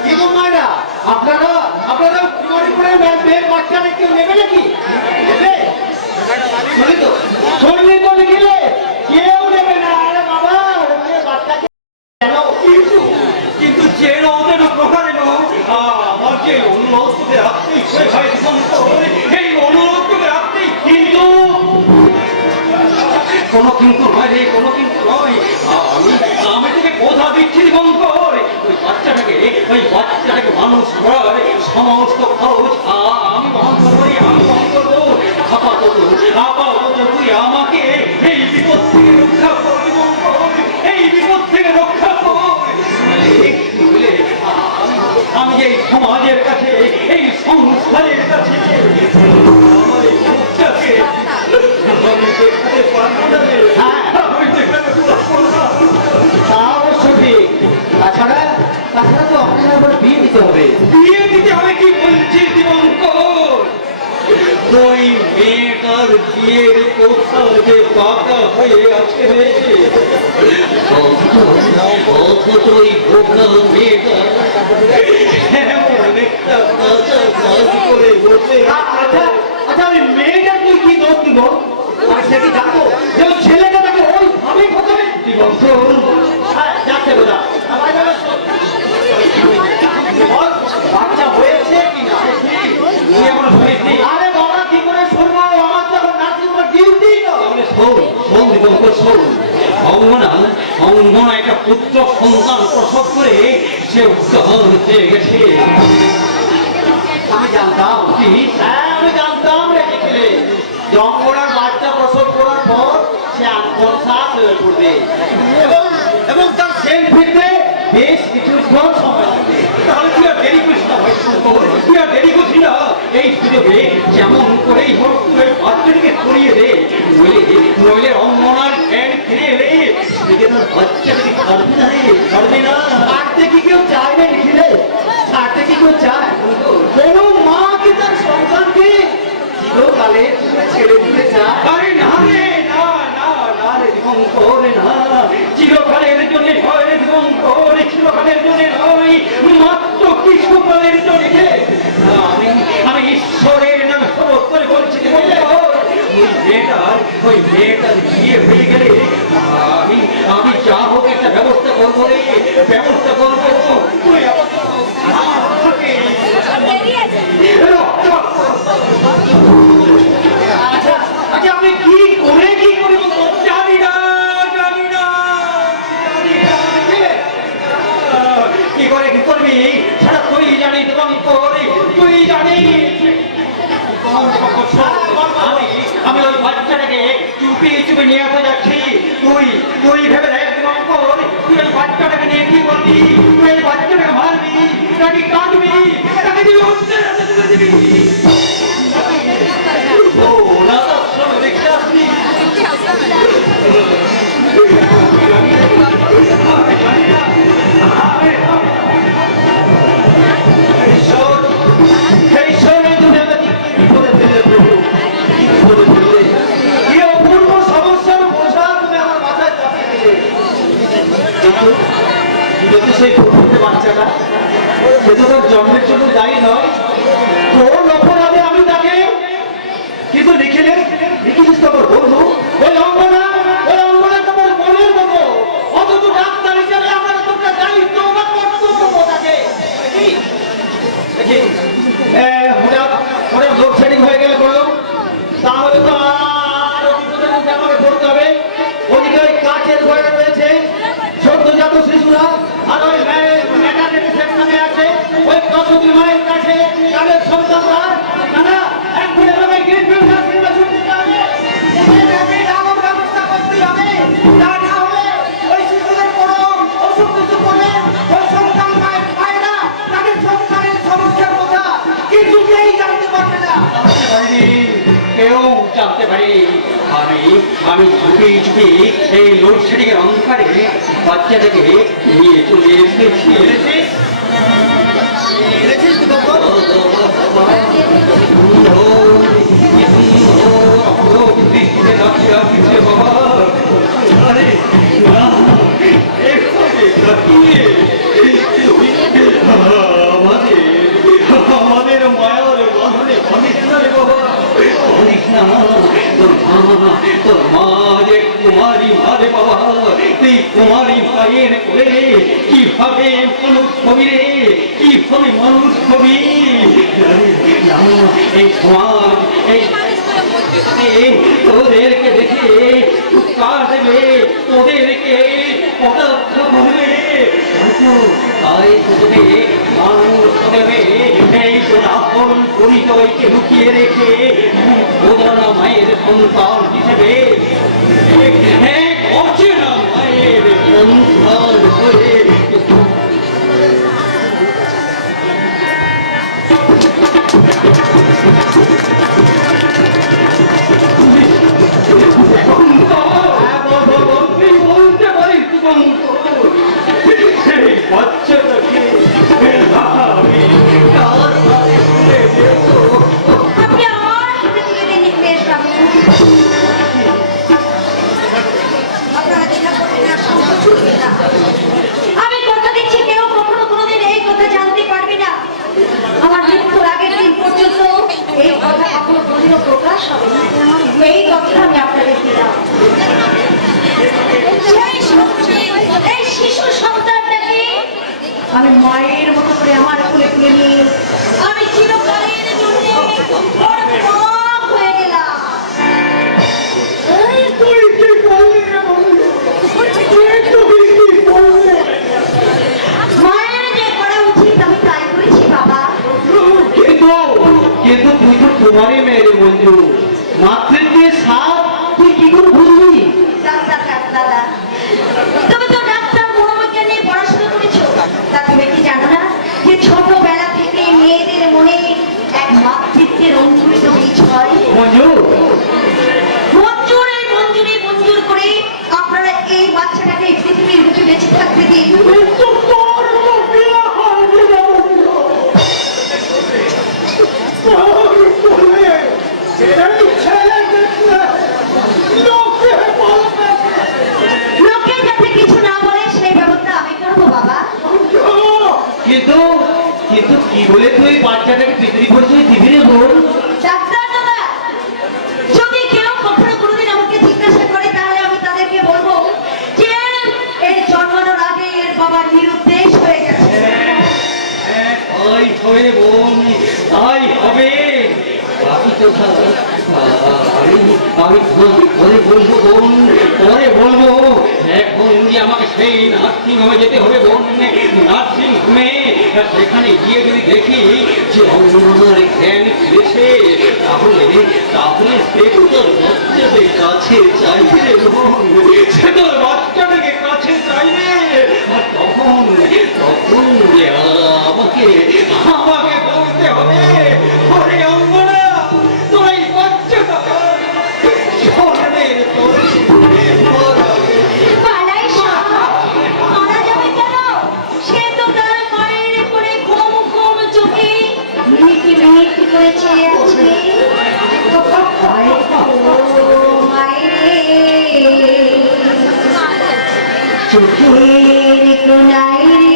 কি গো মায়েরা, আপনারা আপনারা কুমারী করে মেয়ের বাচ্চাদের কেউ নেবে নাকি? নেবে? শুনলি তো লিখিলে, কেউ নেবে না। আরে বাবা, মেয়ের বাচ্চাকে কেন? কিন্তু যে ওদের উপকারে আমার যে অনুরোধ তোকে রাখতেই এই অনুরোধ তোকে রাখতেই, কিন্তু কোনো কিন্তু নয় রে, কোনো কিন্তু নয়। আমি তোকে কথা দিচ্ছি দিগঙ্কর, ওই বাচ্চাটাকে মানুষ করার সমস্ত খরচ আমি বহন করবো। আপাতত তুই আমাকে এই বিপদ থেকে রক্ষা কর দিগঙ্কর, এই বিপদ থেকে রক্ষা কর। নইলে আমি এই সমাজের কাছে, এই সংসারের কাছে আমার এই মুখটাকে আমি দেখাতে পারবো না রে। আমি দেখাতে পারবো না। তা অবশ্য ঠিক। তাছাড়া তো আপনার আবার বিয়ে দিতে হবে। বিয়ে দিতে হবে কি বলছিস দিগঙ্কর? ওই মেয়েটার বিয়ের কথা যে পাকা হয়ে আছে, অথচ ওই বোকা মেয়েটা এমন একটা কাঁচা কাজ করে বসে। আচ্ছা ওই মেয়েটা তুই কি দোষ দিব? আর সে কি জানতো যে ওই ছেলেটা তাকে ওইভাবেই ঠকাবে? দিগঙ্কর যাচ্ছে বোঝা, বাচ্চা হয়েছে কি না আরে বাবা কি করে শুনবো? আমার তো এখন নার্সিং হোমের ডিউটি। শোন দিগঙ্কর শোন, অঙ্গনা একটা পুত্র সন্তান প্রসব করে সে উদ্ধার হয়ে গেছে। আমি জানতাম কি? হ্যাঁ আমি জানতাম রে লিখিলে, অঙ্গনার বাচ্চা প্রসব করার পর সে আত্মসাৎ হয়ে পড়বে এবং তার সেল ফিরতে বেশ কিছুক্ষণ সময় লাগবে। তাহলে তুই আর দেরি করিস না ভাই, তুই আর দেরি করছিস না। এই এই সুযোগে যেমন করেই হোক তুই বাচ্চাটিকে করিয়ে দে, নইলে অঙ্গনার জ্ঞান ফিরে এলে সেদিকে তোর বাচ্চাটাকে ছাড়বি না রে, ছাড়বি না। ছাড়তে কি কেউ চায় না লিখিলে? ছাড়তে কি কেউ চায়? কোনো মা কি তার সন্তানকে চিরকালে ছেড়ে দিতে চায়? আরে না রে, না না না রে দীপঙ্কর, না, চিরকালের জন্য হয় রে দীপঙ্কর, চিরকালের জন্য নয়, মাত্র কিছুকালের জন্য। আমি ঈশ্বরের নাম শপথ করে বলছি দীপঙ্কর, ওই মেয়েটার বিয়ে হয়ে গেলে আমি যা হোক একটা ব্যবস্থা করবো রে, ব্যবস্থা করবো। তুই আচ্ছা আচ্ছা, আপনি কি করে কি করব? জানি না, জানি না, জানি না। কি করে কি করবি সেটা তুই জানিস দীপঙ্কর, তুই জানিস। আমি ওই বাচ্চাটাকে চুপি চুপি নিয়ে আসতে যাচ্ছি। তুই ভেবে দেখ দীপঙ্কর, তুই ওই বাচ্চাটাকে নিয়ে কি করবি? তুই ওই বাচ্চাটাকে মারবি নাকি কাটবি নাকি দিবি হচ্ছে দিবি? ও না, দেখতে আসবি। সেই বাচ্চাটা সে তো তার জন্মের জন্য দায়ী নয়, কোন অপরাধে আমি তাকে কিন্তু লিখিলিস তোমার বন্ধু, ওই অঙ্গনা তোমার বোনের মতো, অথচ ডাক্তার হিসেবে আমার তোমরা দায়িত্ব বা কর্তব্য তাকে হঠাৎ লোডশেডিং হয়ে গেলে বললো, তাহলে তো আর বিপদের মধ্যে আমাকে পড়তে হবে। ওদিকে ওই কাঠের ঘরে রয়েছে সদ্যজাত শিশুরা, আর ওই ম্যাটারনিটি সেকশনে আছে ওই প্রসূতি মায়ের কাছে তাদের সন্তানরা। না এখন এভাবে গ্রিনফিল্ড হাসপাতালে ছুটতে হবে, এমন ব্যবস্থা করতে হবে, তা না হলে ওই শিশুদের কোনো অসুখ কিছু করলে ওই সন্তান মায়েরা তাদের সন্তানের সমস্যার কথা কিছুতেই জানতে পারবে না। কেউ জানতে পারি আমি চুপি চুপি এই লোডশেডিং এর অন্ধকারে বাচ্চাটাকে নিয়ে চলে এসেছি। আমাদের মায়ার বাঁধনে বাঁধিস না রে বাবা, বাঁধিস না। তোর মা যে কুমারী মারে বাবা, তুই কুমারী পায়ের করে কিভাবে মানুষ হবি রে, কিভাবে মানুষ হবি? এই সমাজ তোদেরকে দেখে দেবে, তোদেরকে পদার্থ করবে, তাই তোদের মানুষ দেবে। এই তোর আপন পরিচয়কে লুকিয়ে রেখে বোঝানো মায়ের সন্তান হিসেবে অচেনা মায়ের সন্তান হয়ে বলতে পারি সেই বাচ্চাটাকে আমি আপনি আমার হাতে তুলে দিয়ে নির্দেশ বাবু। আপনারা দেখা করবেন না, সঙ্গ ছুটবে না। আমি কথা দিচ্ছি কেউ কখনো কোনোদিন এই কথা জানতে পারবে না। আমার মৃত্যুর আগের দিন পর্যন্ত এই কথা কখনো কোনোদিনও প্রকাশ হবে না। এই কথা আমি আপনাদের দিলাম। এই শিশু সন্তানটাকে আমি মায়ের মতো করে আমার কোলে তুলে নিয়ে আমি চিরকালের জন্য ওর মা হয়ে গেলাম। তুই কি করলি রে বন্ধু? তুই একটু বেশি করলি। মায়ের যে করা উচিত আমি তাই করেছি বাবা। কিন্তু তুই তো তোমারই মেয়ের বন্ধু, মাতৃত্বের স্বাদ তুই কি করে বুঝলি? দাদা তুমি তো ডাক্তার মনোবিজ্ঞান নিয়ে পড়াশোনা করেছো, তা তুমি কি জানো না বাচ্চাটাকে এই পৃথিবীর বুকে বেঁচে থাকতে দিই। কিন্তু তোর তো বিয়ে হয়নি লাবণ্য। তোর কোলে এই ছেলে দেখলে লোকে বলবে। লোকে যাতে কিছু না বলে সেই ব্যবস্থা আমি করবো বাবা। কিন্তু কিন্তু কি বলে তুই বাচ্চাটাকে পৃথিবী পরিচয় দিবি রে বোন? ডাক্তার দাদা, যদি কেউ কখনো কোনোদিন আমাকে জিজ্ঞাসা করে তাহলে আমি তাদেরকে বলবো যে এর জন্মানোর আগে এর বাবা নিরুদ্দেশ হয়ে গেছে। তাই হবে রে বোন, তাই হবে। বাকি কথা আমি পরে বলবো বোন, পরে বলবো। এখন যে আমাকে সেই নার্সিং হোমে যেতে হবে বোন, নার্সিং হোমে। সেখানে গিয়ে যদি দেখি যে অঙ্গনার জ্ঞান ফিরেছে, তাহলে সে তো তোর বাচ্চাদের কাছে চাইবে রে বোন, সে তোর বাচ্চাটাকে কাছে চাইবে। আর তখন যে আমাকে বলতে হবে, ওরে অঙ্গনা, তোর এই বাচ্চাটা স্বর্ণের তৈরি পালাই সব মারা যাবে কেন? সে তো তার মায়ের করে ঘুম ঘুম চোখে মিনিটি মিনিটি করে চেয়ে আছে। চোখের কোনায় রে